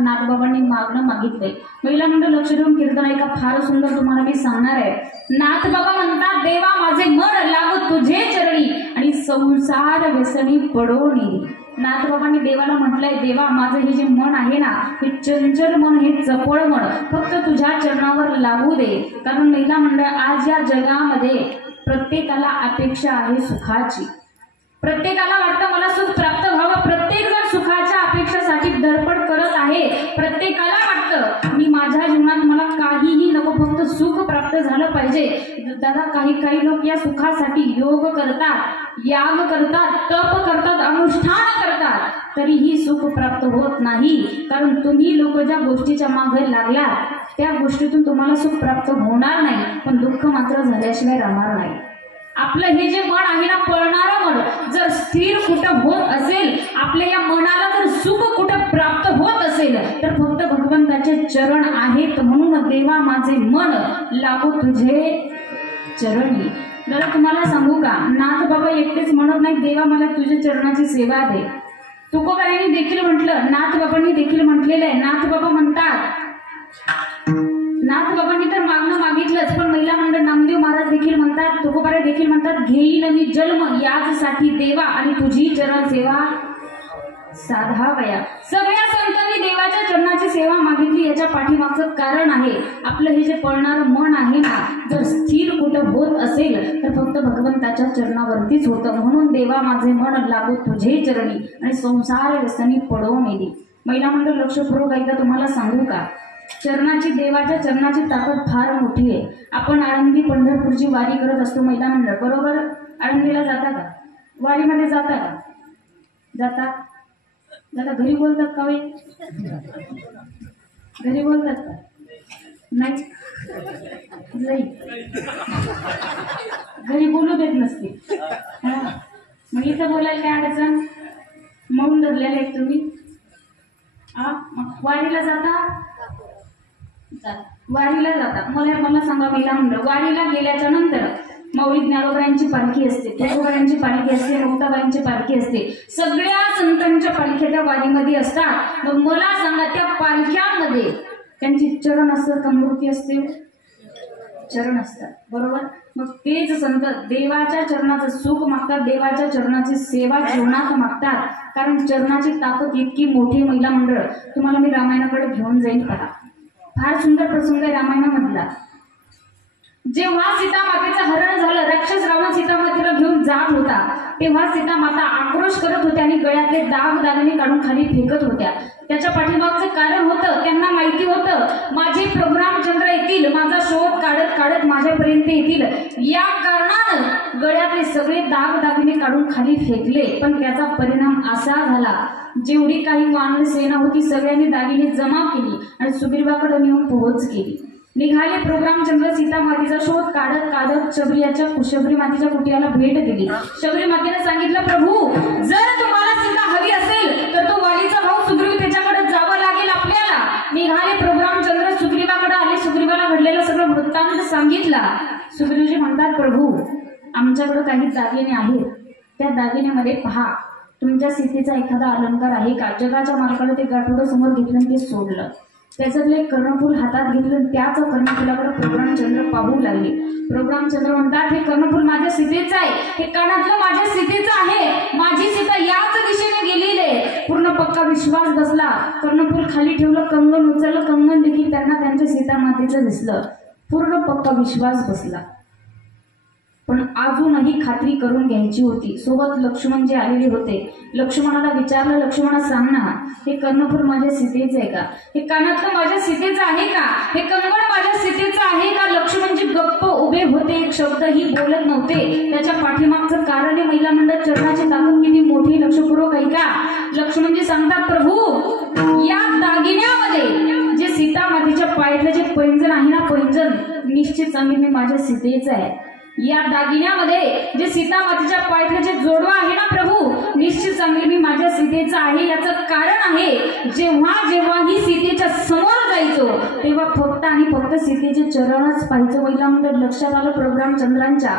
नाथबाबांनी मागणं मागितलंय. महिला मंडळ लक्ष देऊन कीर्तन ऐका, फार सुंदर तुम्हाला मी सांगणार आहे. नाथबाबा म्हणतात, देवा माझे मन लागो तुझे चरणी आणि संसार व्यसनी पडोनी. नाथबाबांनी देवाला म्हटलंय, देवा माझं हे जे मन आहे ना, हे चंचल मन, हे चपळ मन फक्त तुझ्या चरणावर लागू दे. कारण महिला मंडळ आज या जगामध्ये प्रत्येकाला अपेक्षा आहे सुखाची. प्रत्येकाला वाटतं मला सुख प्राप्त व्हावं. प्रत्येक जण सुखाच्या अपेक्षेसाठी धडपड करत आहे. प्रत्येकाला वाटतं मी माझ्या जीवनात मला काहीही नको, फक्त सुख प्राप्त झालं पाहिजे. दादा काही लोक या सुखासाठी योग करतात, याग करतात, तप करतात, अनुष्ठान करतात, तरीही सुख प्राप्त होत नाही. कारण तुम्ही लोक ज्या गोष्टीच्या मागे लागला त्या गोष्टीतून तुम्हाला सुख प्राप्त होणार नाही, पण दुःख मात्र झाल्याशिवाय राहणार नाही. आपलं हे जे मन आहे ना, पळणारं मन जर स्थिर कुठं होत असेल, आपल्या या मनाला जर सुख कुठं प्राप्त होत असेल, तर फक्त भगवंताचे चरण आहेत. म्हणून देवा माझे मन लागो तुझे चरणी. दादा तुम्हाला सांगू का, नाथ बाबा एकटेच म्हणत नाही, देवा मला तुझ्या चरणाची सेवा दे. तुकोबारांनी देखील म्हटलं, नाथबाबांनी देखील म्हटलेलं आहे. नाथबाबा म्हणतात, नाथबाबांनी तर मागणं मागितलंच, पण महिला मंडळ नामदेव महाराज देखील म्हणतात, तुकोबारा देखील म्हणतात, घेईन मी जन्म याचसाठी देवा आणि तुझी चरण सेवा साधावया. सगळ्या संतांनी देवाच्या चरणाची सेवा मागितली. याच्या पाठीमागचं कारण आहे, आपलं हे जे पळणारं मन आहे ना, जर स्थिर कुठं होत असेल तर फक्त भगवंताच्या चरणावरतीच होतं. म्हणून देवा माझे मन लागो तुझे चरणी आणि संसार व्यसनी पडो मेली. महिला मंडळ लक्षपूर्वक एकदा तुम्हाला सांगू का, चरणाची, देवाच्या चरणाची ताकद फार मोठी आहे. आपण आळंदी पंढरपूरची वारी करत असतो महिला मंडळ, बरोबर? आळंदीला जाता का? वारीमध्ये जाता का? जाता दादा. घरी बोलतात का वे? घरी बोलतात का? नाही, घरी बोलू देत नसते. मग इथं बोलायला काय अडचण? मौन धरलेले आहेत तुम्ही. मग वारीला जाता? वारीला जाता. मला सांगा महिला मंडळ, वारीला गेल्याच्या नंतर मौली ज्ञानोबरायांची पालखी असते, तुकोबारायांची पालखी असते, मुक्ताबाईंची पालखी असते, सगळ्या संतांच्या पालख्या त्या वारीमध्ये असतात. मग मला सांगा, त्या पालख्यांमध्ये त्यांची चरण असतात का मूर्ती असते? चरण असतात, बरोबर? मग तेच संत देवाच्या चरणाचं सुख मागतात, देवाच्या चरणाची सेवा जीवनात मागतात. कारण चरणाची ताकद इतकी मोठी महिला मंडळ. तुम्हाला मी रामायणाकडे घेऊन जाईल. पहा, फार सुंदर प्रसंग आहे रामायणामधला. जेव्हा सीता मातेचं हरण झालं, राक्षस रावण सीता मातेला घेऊन जात होता, तेव्हा सीता माता आक्रोश करत होत्या आणि गळ्यातले दाग दागिने काढून खाली फेकत होत्या. त्याच्या पाठीमागचं कारण होतं, त्यांना माहिती होतं माझे प्रभू रामचंद्र येतील, माझा शोध काढत काढत माझ्यापर्यंत येतील. या कारणानं गळ्यातले सगळे दाग दागिने काढून खाली फेकले. पण त्याचा परिणाम असा झाला, जेवढी काही वानर सेना होती सगळ्यांनी दागिने जमा केली आणि सुग्रीवाकडे नेऊन पोहोच केली. निघाले प्रभू रामचंद्र सीता मातेचा शोध काढत काढत शबरी मातेच्या कुटियाला भेट दिली. शबरी मातेने सांगितलं, प्रभू जर तुम्हाला सीता हवी असेल तर तो वालीचा भाऊ सुग्रीव त्याच्याकडे जावं लागेल आपल्याला. निघाले प्रभू रामचंद्र सुग्रीवाकडे आले, सुग्रीवाला घडलेलं सगळं वृत्तांत सांगितला. सुग्रीवजी म्हणतात, प्रभू आमच्याकडे काही दागिने आहेत, त्या दागिन्यामध्ये पहा तुमच्या सीतेचा एखादा अलंकार आहे का? जगाच्या मालकाने ते गाठोडं समोर घेतलं आणि ते सोडलं. त्याच्यातले कर्णफूल हातात घेतलं, त्याच कर्णफुलाकडे प्रभू रामचंद्र पाहू लागले. प्रभू रामचंद्र म्हणतात, हे कर्णफूल माझ्या सीतेचं आहे, हे कानातलं माझ्या सीतेचं आहे, माझी सीता याच दिशेने गेलेली आहे. पूर्ण पक्का विश्वास बसला. कर्णफूल खाली ठेवलं, कंगन उचललं, कंगन देखील त्यांना त्यांच्या सीता मातेचं दिसलं. पूर्ण पक्का विश्वास बसला. पण अजूनही खात्री करून घ्यायची होती. सोबत लक्ष्मण जे आलेले होते, लक्ष्मणाला विचारलं, लक्ष्मणा सांग ना, हे कर्णफूल माझ्या सीतेचं आहे का? हे कानातलं माझ्या सीतेचं आहे का? हे कंगण माझ्या सीतेचं आहे का? लक्ष्मणजी गप्प उभे होते, एक शब्दही बोलत नव्हते. त्याच्या पाठीमागचं कारण आहे महिला मंडळ चरणाची ताकद किती मोठी, लक्षपूर्वक ऐका. लक्ष्मणजी सांगतात, प्रभू या दागिन्यामध्ये जे सीता मातेच्या पायातलं जे पैंजण आहे ना, पैंजण निश्चित सांगेन मी माझ्या सीतेचं आहे. या दागिन्यामध्ये जे सीता मातेच्या पायातलं जे जोडवा आहे ना प्रभू, निश्चित सांगेल मी माझ्या सीतेचं आहे. याचं कारण आहे, जेव्हा जेव्हा ही सीतेच्या समोर जायचो तेव्हा फक्त आणि फक्त सीतेचे चरणच पाहायचं. महिला मंडळ लक्षात आलं प्रभू रामचंद्रांच्या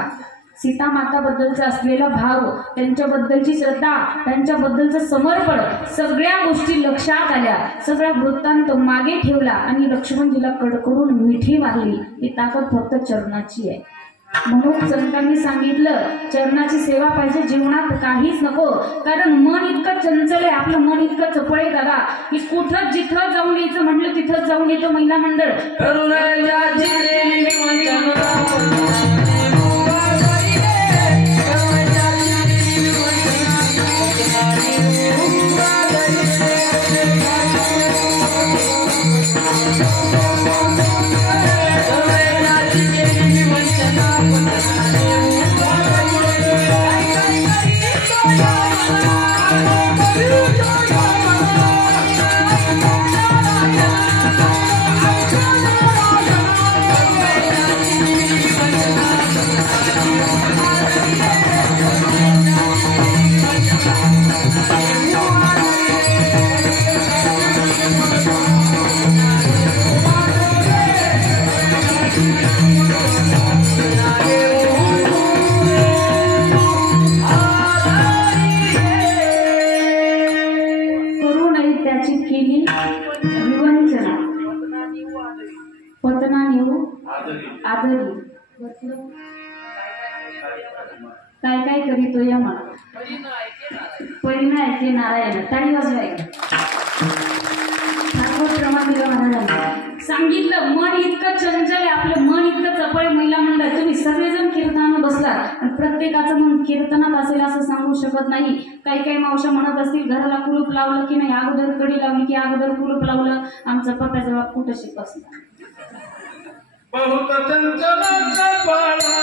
सीता माताबद्दलचा असलेला भाव, त्यांच्याबद्दलची श्रद्धा, त्यांच्याबद्दलचं समर्पण, सगळ्या गोष्टी लक्षात आल्या. सगळा वृत्तांत मागे ठेवला आणि लक्ष्मणजीला कडकडून मिठी मारली. ही ताकद फक्त चरणाची आहे. म्हणून संतांनी सांगितलं, चरणाची सेवा पाहिजे, जीवनात काहीच नको. कारण मन इतकं चंचल आहे, आपलं मन इतकं चपळ आहे दादा, की कुठं जिथं जाऊन यायचं म्हटलं तिथं जाऊन येतं. महिला मंडळ आदरी काय काय करीतो या म्हणा परिणा ऐके नारायण टाळी वाजवाय ठाकूर क्रमांक महाराजांनी सांगितलं मन इतकं चंचल आहे आपलं मन इतकं चपळ आहे महिला मंडळ तुम्ही सगळेजण कीर्तनानं बसला आणि प्रत्येकाचं मन कीर्तनात असेल असं सांगू शकत नाही काही काही मावशा म्हणत असतील घराला कुलूप लावलं की नाही अगोदर कडी लावली की अगोदर कुलूप लावलं आमचा पप्पाचा बाप कुठं शिकवसला बहुत चंचल पाळाले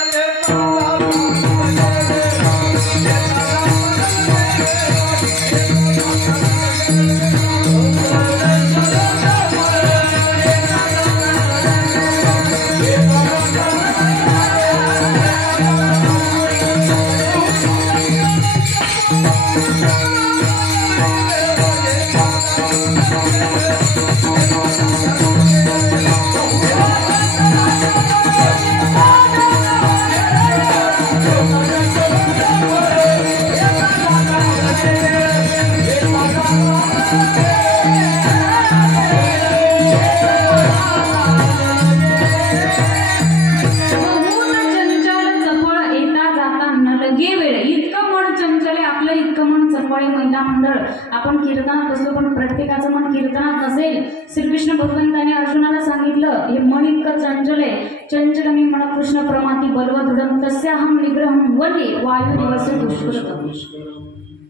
महिला मंडळ आपण कीर्तनात बसलो पण प्रत्येकाचं मन कीर्तनात असेल श्रीकृष्ण भगवंताने अर्जुनाला सांगितलं हे मन इतकं चंचल आहे चंचल मी मन कृष्ण प्रमाती बलवदृढम तस्याहम निग्रहम वने वायू दिवस दुष्कृतम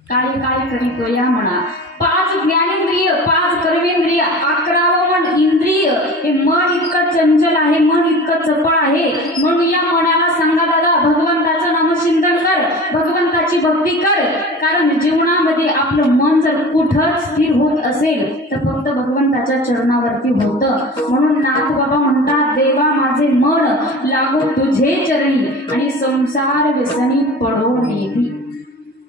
काय काय करीतो या म्हणा 5 ज्ञानेंद्रिय 5 कर्मेंद्रिय 11 मन इंद्रिय हे मन इतकं चंचल आहे मन इतकं चपळ आहे म्हणून या मनाला सांगा दादा भगवंताचं नामचिंतन कर भगवंताची भक्ती कर कारण जीवनामध्ये आपलं मन जर कुठं स्थिर होत असेल तर फक्त भगवंताच्या चरणावरती होतं म्हणून नाथ बाबा म्हणतात देवा माझे मन लागो तुझे चरणी आणि संसार व्यसनी पडो नेती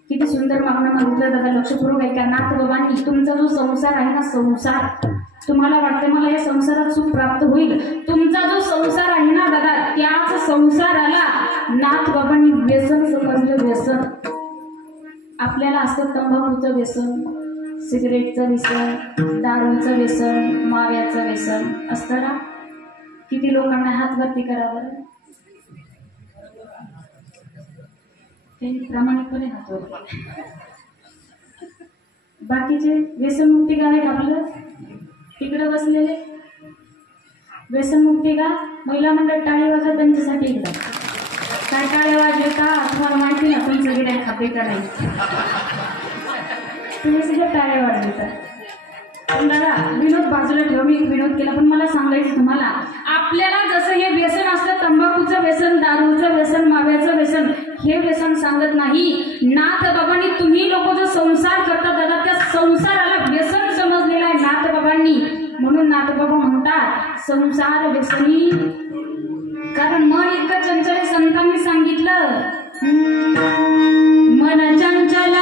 किती सुंदर मागणं मागितलं दादा लक्षपूर्वक ऐका नाथ बाबांनी तुमचा जो संसार आहे ना संसार तुम्हाला वाटते मला या संसारात सुख प्राप्त होईल तुमचा जो संसार आहे ना दादा त्याच संसाराला नाथ बाबांनी व्यसन समजलं व्यसन आपल्याला असतं तंबाखूचं व्यसन सिगरेटचं व्यसन दारूचं व्यसन माव्याचं व्यसन असतं ना किती लोकांना हात वरती करावं प्रामाणिकपणे हात बाकीचे व्यसनमुक्ती गाव आहेत आपलं तिकडे बसलेले व्यसनमुक्ती का महिला मंडळ टाळी वाजत त्यांच्यासाठी एकदा काय टाळे वाजले का तुम्हाला माहिती ना पण सगळे खाते का नाही तुम्ही सगळे टाळे वाजले तर पण दादा विनोद बाजूला ठेवा मी विनोद केला पण मला सांगायचं तुम्हाला आपल्याला जसं हे व्यसन असतं तंबाखूचं व्यसन दारूचं व्यसन माव्याचं व्यसन हे व्यसन सांगत नाही नाथ बाबांनी तुम्ही लोक जो संसार करतात दादा त्या संसाराला व्यसन समजलेला आहे नाथ बाबांनी म्हणून नाथ बाबा म्हणतात संसार व्यसनी कारण मन इतकं चंचल संतांनी सांगितलं मन चंचल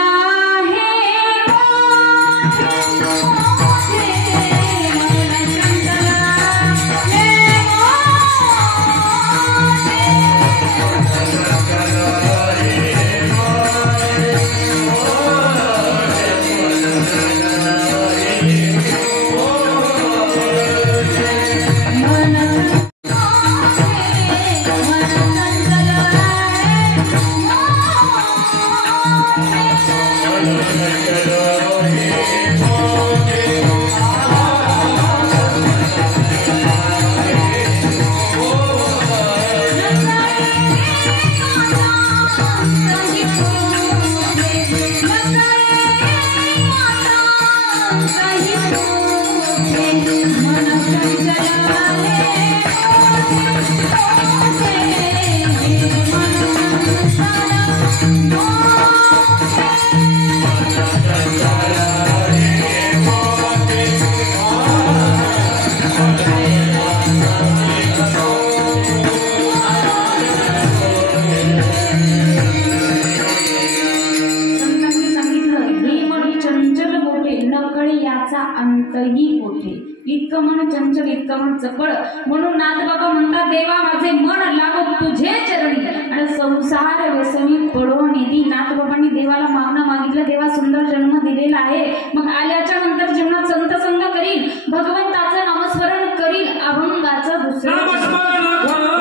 इतकं मन चंचल इतकं मन चपळ म्हणून नाथबाबा म्हणतात देवा माझे मन लागो तुझे चरणी आणि संसार व्यसनी पडो निधी नाथबाबांनी देवाला मागणं मागितलं देवा सुंदर जन्म दिलेला आहे मग आल्याच्या नंतर जीवनात संत संग करील भगवंताचं नामस्मरण करील अभंगाचं दुसरं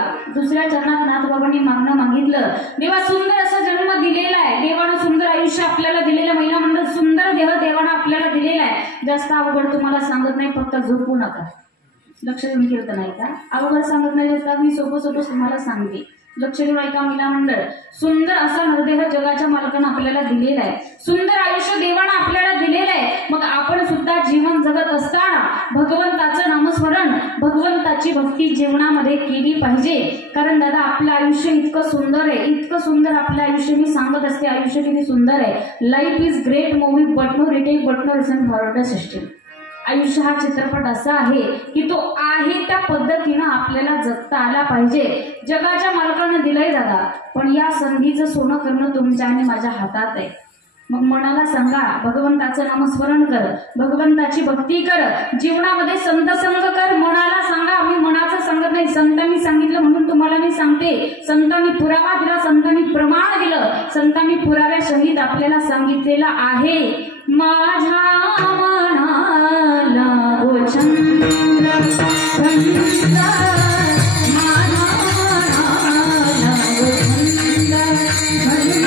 बघा, दुसऱ्या जन्मात नाथबाबांनी मागणं मागितलं, देवा सुंदर असा जन्म दिलेला आहे, देवानं सुंदर आयुष्य आपल्याला दिलेलं, महिला मंडळ सुंदर देह देवानं आपल्याला दिलेला आहे. जास्त अवघड तुम्हाला सांगत नाही, फक्त झोपू नका. लक्ष देऊन कीर्तन नाही का, अवघड सांगत नाही, जास्त मी सोपं सोपं तुम्हाला सांगते. लक्ष देऊन ऐका महिला मंडळ, सुंदर असा नरदेह जगाच्या मालकानं आपल्याला दिलेला आहे, सुंदर आयुष्य देवानं आपल्याला दिलेलं आहे. मग आपण सुद्धा जीवन जगत असताना भगवंताचं नामस्मरण, भगवंताची भक्ती जीवनामध्ये केली पाहिजे. कारण दादा आपलं आयुष्य इतकं सुंदर आहे, इतकं सुंदर आपलं आयुष्य. मी सांगत असते आयुष्य किती सुंदर आहे. Life is great movie but no retake but no reason forward system. आयुष्य हा चित्रपट असा आहे की तो आहे त्या पद्धतीनं आपल्याला जगता आला पाहिजे. जगाच्या मालकानं दिलंय दादा, पण या संधीचं सोनं करणं तुमच्या आणि माझ्या हातात आहे. मग मनाला सांगा भगवंताचं नामस्मरण कर, भगवंताची भक्ती कर, जीवनामध्ये संत संग कर. मनाला सांगा, मी मनाचं सांगत नाही, संतांनी सांगितलं म्हणून तुम्हाला मी सांगते. संतांनी पुरावा दिला, संतांनी प्रमाण दिलं, संतांनी पुराव्या सहित आपल्याला सांगितलेलं आहे. माझ्या मनाला ओ चंद्र चंद्र, माझ्या मनाला ओ चंद्र चंद्र,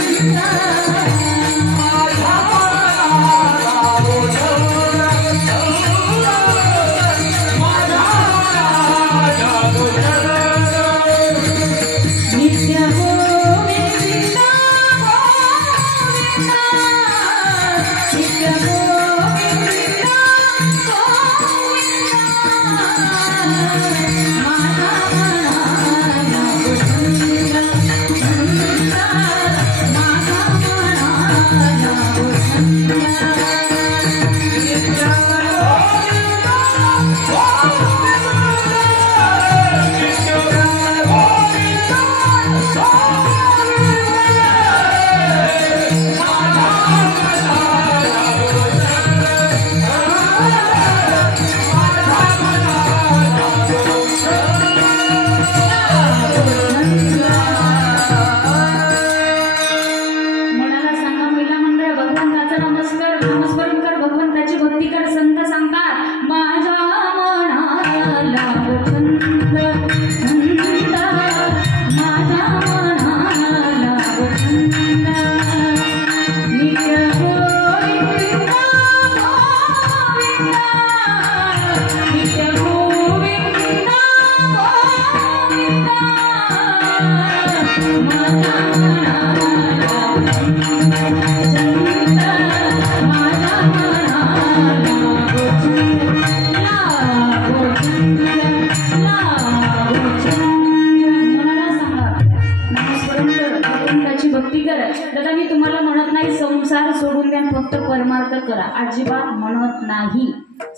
दादा मी तुम्हाला म्हणत नाही संसार सोडून द्या फक्त परमार्थ करा, अजिबात म्हणत नाही.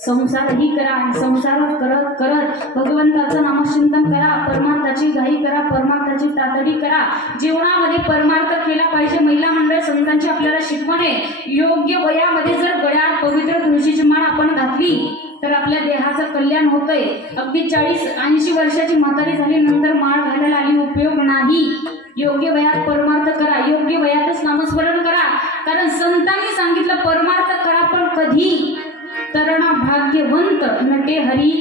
संसारही करा आणि संसार करत करत भगवंताचं नामचिंतन करा, परमार्थाची घाई करा, परमार्थाची तातडी करा. जीवनामध्ये परमार्थ केला पाहिजे. महिला मंडळ संतांची आपल्याला शिकवण आहे. योग्य वयामध्ये जर गळ्यात पवित्र तुळशीची माळ आपण घातली तर आपल्या देहाचं कल्याण होतंय. अगदी 40-80 वर्षाची म्हातारी झाली नंतर माळ घालायला आली उपयोग नाही. योग्य वयात परमार्थ करा, योग्य वयातच नामस्मरण करा. कारण संतांनी सांगितलं परमार्थ करा, पण कधी? तरणा भाग्यवंत नटे हरी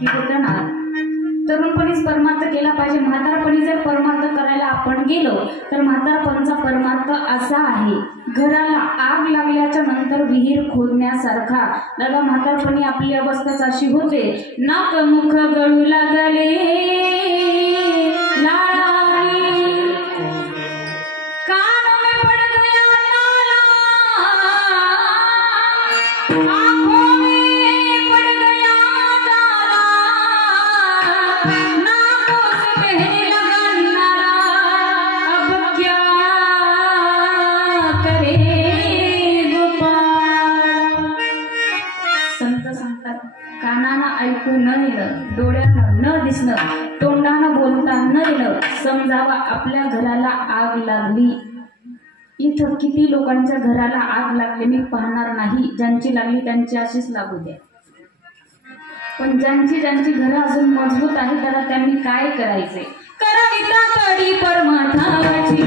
कीर्तनात. तरुणपणीच परमार्थ केला पाहिजे. म्हातारपणी जर परमार्थ करायला आपण गेलो तर म्हातारपणचा परमार्थ असा आहे, घराला आग लागल्याच्या नंतर विहीर खोदण्यासारखा. दादा म्हातारपणी आपली अवस्थाच अशी होते, नाक मुख गळू लागले, डोळ्यानं न दिसणं, तोंडानं बोलता न येणं, समजावा आपल्या घराला आग लागली. इथं किती लोकांच्या घराला आग लागली मी पाहणार नाही. ज्यांची लागली त्यांची अशीच लागू द्या. पण ज्यांची घरं अजून मजबूत आहे त्याला त्यांनी काय करायचे? कराविता तडी परमार्थाची,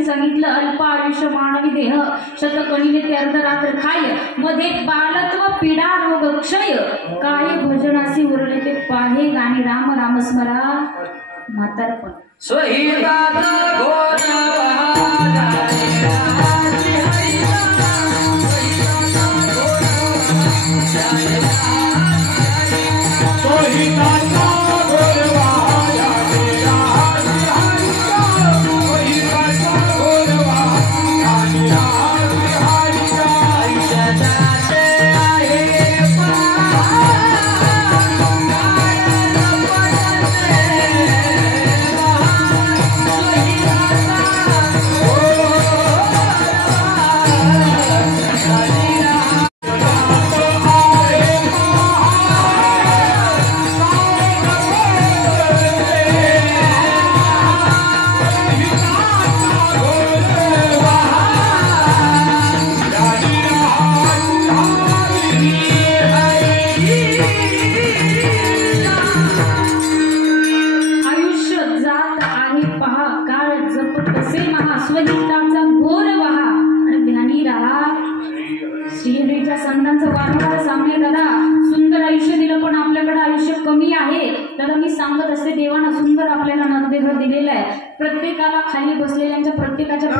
संतांनी सांगितलं अल्प आयुष्य मानवी देह शतकणीने ते अर्धरात्र खाय मध्ये बालत्व पीडा रोग क्षय काय भजनासी उरले ते पाहे गाणी राम राम स्मरा म्हातारपण स्वहिताचा घोर संतांचं वारंवार सामने दादा सुंदर आयुष्य दिलं पण आपल्याकडे आयुष्य कमी आहे दादा मी सांगत असते देवानं सुंदर आपल्याला नरदेह दिलेला आहे प्रत्येकाला खाली बसलेल्यांच्या प्रत्येकाच्या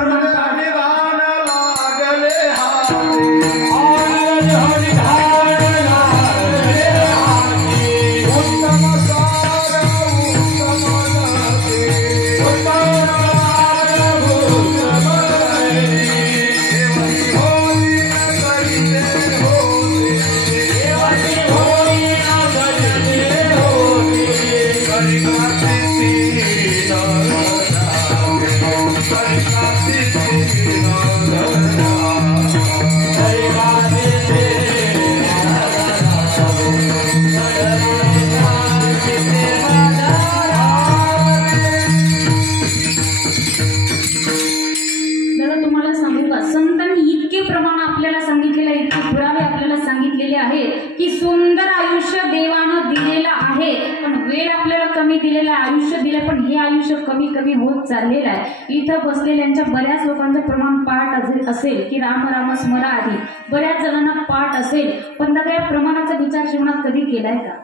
आयुष्य दिलं पण हे आयुष्य कमी कमी होत चाललेलं आहे इथं बसलेल्यांच्या बऱ्याच लोकांचं प्रमाण पाठ असेल की राम राम स्मरा आधी बऱ्याच जणांना पाठ असेल पण दादा या प्रमाणाचा विचार जीवनात कधी केलाय का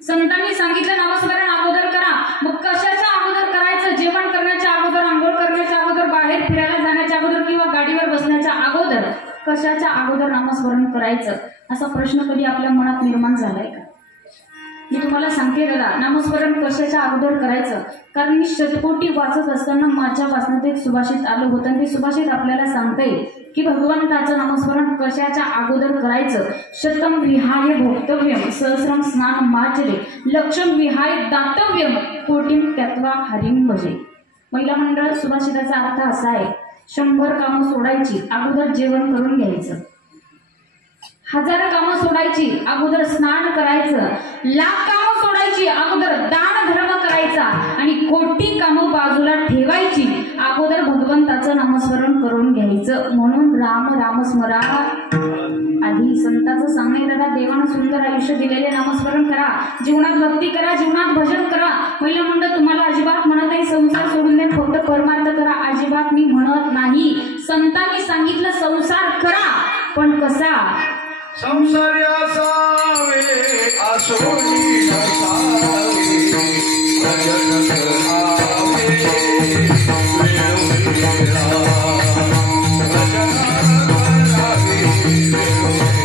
संतांनी सांगितलं नामस्मरण अगोदर करा मग कशाच्या अगोदर करायचं जेवण करण्याच्या अगोदर आंघोळ करण्याच्या अगोदर बाहेर फिरायला जाण्याच्या अगोदर किंवा गाडीवर बसण्याच्या अगोदर कशाच्या अगोदर नामस्मरण करायचं असा प्रश्न कधी आपल्या मनात निर्माण झालाय का मी तुम्हाला सांगते दादा नामस्मरण कशाच्या अगोदर करायचं कारण मी शतकोटी वाचत असताना माझ्या वाचनात एक सुभाषित आलं होतं आणि ते सुभाषित आपल्याला सांगता येईल की भगवंताचं नामस्मरण कशाच्या अगोदर करायचं शतम विहाय भोक्तव्यम सहस्रम स्नान माचरे लक्षम विहाय दातव्यम कोटीम त्यक्त्वा हरिम भजे महिला मंडळ सुभाषिताचा अर्थ असा आहे 100 कामं सोडायची अगोदर जेवण करून घ्यायचं 1000 कामं सोडायची अगोदर स्नान करायचं लाख कामं सोडायची अगोदर दान धर्म करायचा आणि कोटी कामं बाजूला ठेवायची अगोदर भगवंताचं नामस्मरण करून घ्यायचं म्हणून राम राम स्मरा आधी संतांचं सांगणे दादा देवानं सुंदर आयुष्य दिलेले नामस्मरण करा जीवनात भक्ती करा जीवनात भजन करा महिला मंडळ तुम्हाला अजिबात म्हणत नाही संसार सोडून द्या फक्त परमार्थ करा अजिबात मी म्हणत नाही संतांनी सांगितलं संसार करा पण कसा संसारी असावे आसोनी नसावे भजन करावे वेळोवेळा भजन करावे वेळोवेळा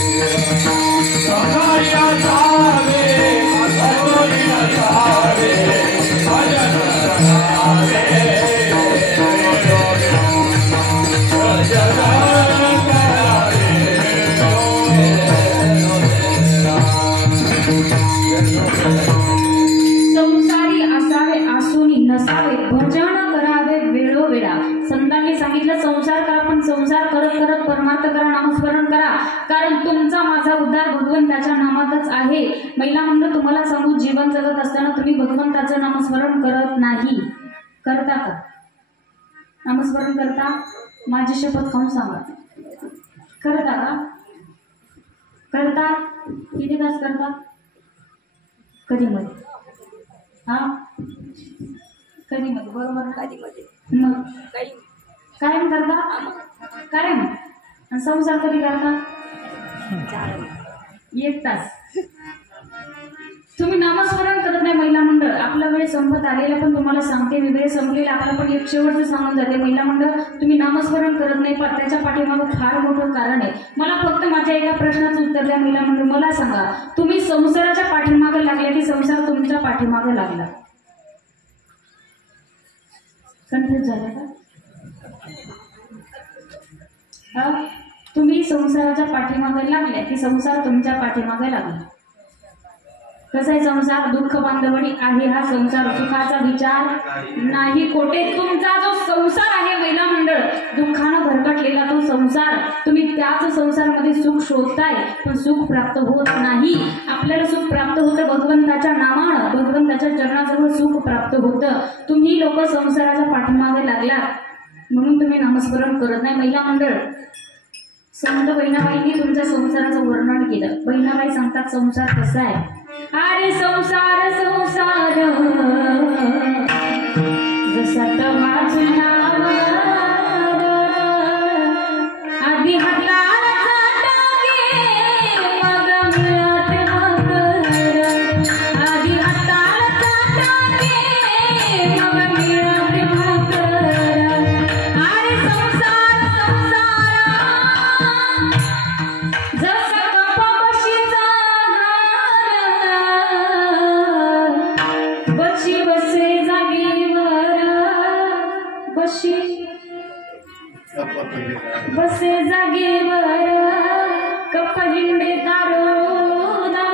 संसारी असावे आसोनी नसावे भजन करावे संसारी असावे आसुनी नसावे भजन करावे वेळोवेळा संतांनी सांगितलं संसार करा पण संसार करत करत परमार्थ करा नामस्मरण करा कारण तुमचा माझा उद्धार भगवंताच्या नामातच आहे महिला मंडळ तुम्हाला सांगू जीवन जगत असताना तुम्ही भगवंताचं नामस्मरण करत नाही करता का नामस्मरण करता माझी शपथ खाऊन सांगा करता का करता किती तास करता कधी मध्ये हा कधी मध्ये बरोबर कधी मध्ये मग कायम करता कायम आणि संसार कधी करता 1 तास. तुम्ही नामस्मरण करत नाही महिला मंडळ. आपला वेळ संपत आलेला पण तुम्हाला सांगते मी वेळ संपलेला आपला पण एक शेवटचं सांगून जाते. महिला मंडळ तुम्ही नामस्मरण करत नाही पण त्याच्या पाठीमागं फार मोठं कारण आहे. मला फक्त माझ्या एका प्रश्नाचं उत्तर द्या महिला मंडळ. मला सांगा तुम्ही संसाराच्या पाठीमागं लागल्या की संसार तुमच्या पाठीमागं लागला? कन्फ्युज झाला का? तुम्ही संसाराच्या पाठीमागे लागल्या की संसार तुमच्या पाठीमागे लागला? कसा आहे संसार? दुःख बांधवणी आहे हा संसार, सुखाचा विचार नाही कोठे. तुमचा जो संसार आहे महिला मंडळ दुःखानं भरकटलेला तो संसार, तुम्ही त्याच संसारामध्ये सुख शोधताय पण सुख प्राप्त होत नाही. आपल्याला सुख प्राप्त होतं भगवंताच्या नामानं, भगवंताच्या चरणाजवळ सुख प्राप्त होतं. तुम्ही लोक संसाराच्या पाठीमागे लागला म्हणून तुम्ही नामस्मरण करत नाही. महिला मंडळ संत बहिणाबाईंनी तुमच्या संसाराचं वर्णन केलं. बहिणाबाई सांगतात संसार कसा आहे. अरे संसार संसार जसा तमाचुनावर आधी हातला मग मिळते भाकर, आधी हातला मग मिळते भाकर. अरे संसार संसार जसा कपाशीचा बशी बसे जागेवर, बशी बसे जागेवर कपहिंडे दारोदार.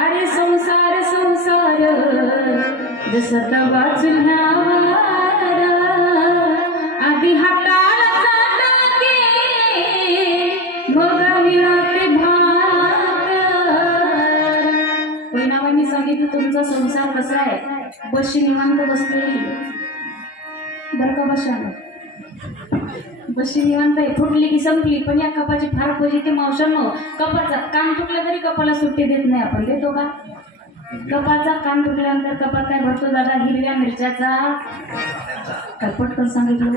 अरे संसार संसार जसा तवा चुन्हावर आधी हाताला चाटके मग मिळते भाकर. बहिणाबाईंनी सांगितलं तुमचा संसार कसा आहे. बशी निवांत बसलेली बरं का बशानं, बशी निवांत आहे. फुटली की संपली पण या कपाची फार पॉझिटिव्ह मावशांनो. कपाचा कान तुटला तरी कपाला सुट्टी देत नाही आपण, देतो का? कपाचा कान तुटल्यानंतर कपात काय भरतो दादा? हिरव्या मिरच्याचा. काय पटकन सांगितलं.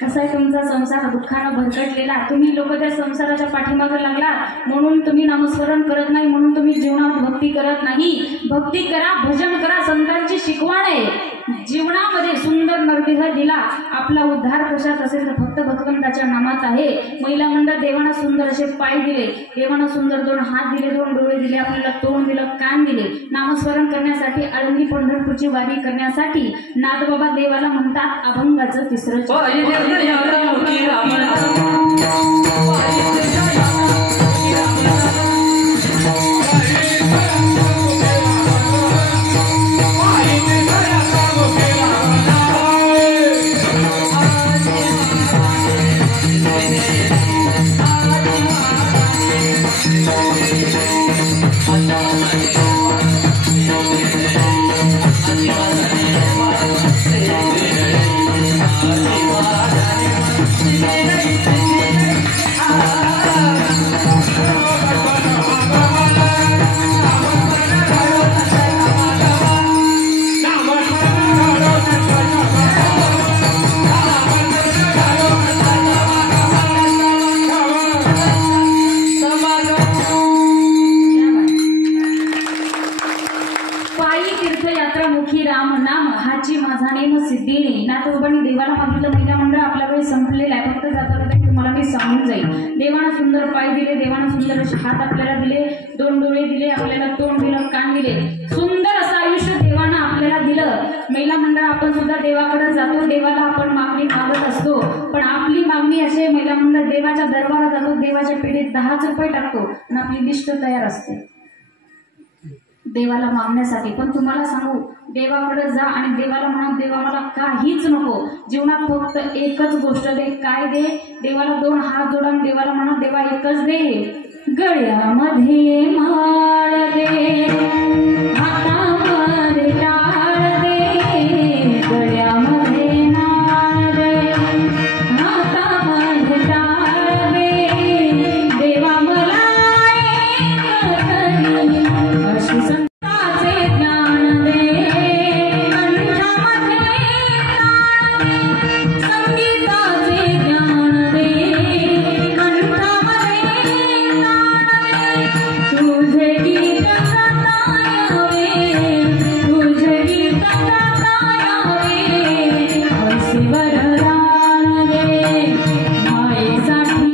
कसा आहे तुमचा संसार दुःखानं भरकटलेला. तुम्ही लोक त्या संसाराच्या पाठीमागे लागला म्हणून तुम्ही नामस्मरण करत नाही, म्हणून तुम्ही जीवनात भक्ती करत नाही. भक्ती करा, भजन करा, संतांची शिकवण आहे. जीवनामध्ये सुंदर नरदेह दिला. आपला उद्धार कशात असेल तर फक्त भगवंताच्या नामात आहे. महिला मंडळ देवाना सुंदर असे पाय दिले, देवाना सुंदर 2 हात दिले, 2 डोळे दिले, आपल्याला तोंड दिलं, कान दिले. नामस्मरण करण्यासाठी, आळंदी पंढरपूरची वारी करण्यासाठी नाथबाबा देवाला म्हणतात अभंगाचं 3रं चरण. देवाला मागितलं. महिला मंडळ आपला वेळ संपलेला आहे. फक्त जाता तुम्हाला मी सांगून जाईल. देवानं सुंदर पाय दिले, देवानं सुंदर असे हात आपल्याला दिले, 2 डोळे दिले, आपल्याला तोंड दिलं, कान दिले. सुंदर असं आयुष्य देवानं आपल्याला दिलं. महिला मंडळ आपण सुद्धा देवाकडे जातो, देवाला आपण मागणी मागत असतो. पण आपली मागणी असे महिला मंडळ देवाच्या दरबारात जातो, देवाच्या पेढीत 10 रुपये टाकतो आणि आपली लिस्ट तयार असते देवाला मागण्यासाठी. पण तुम्हाला सांगू देवाकडे जा आणि देवाला म्हणा देवा मला काहीच नको, जीवनात फक्त एकच गोष्ट दे. काय दे? देवाला 2 हात जोडा आणि देवाला म्हणा देवा एकच दे. गळ्यामध्ये माळ दे, हाता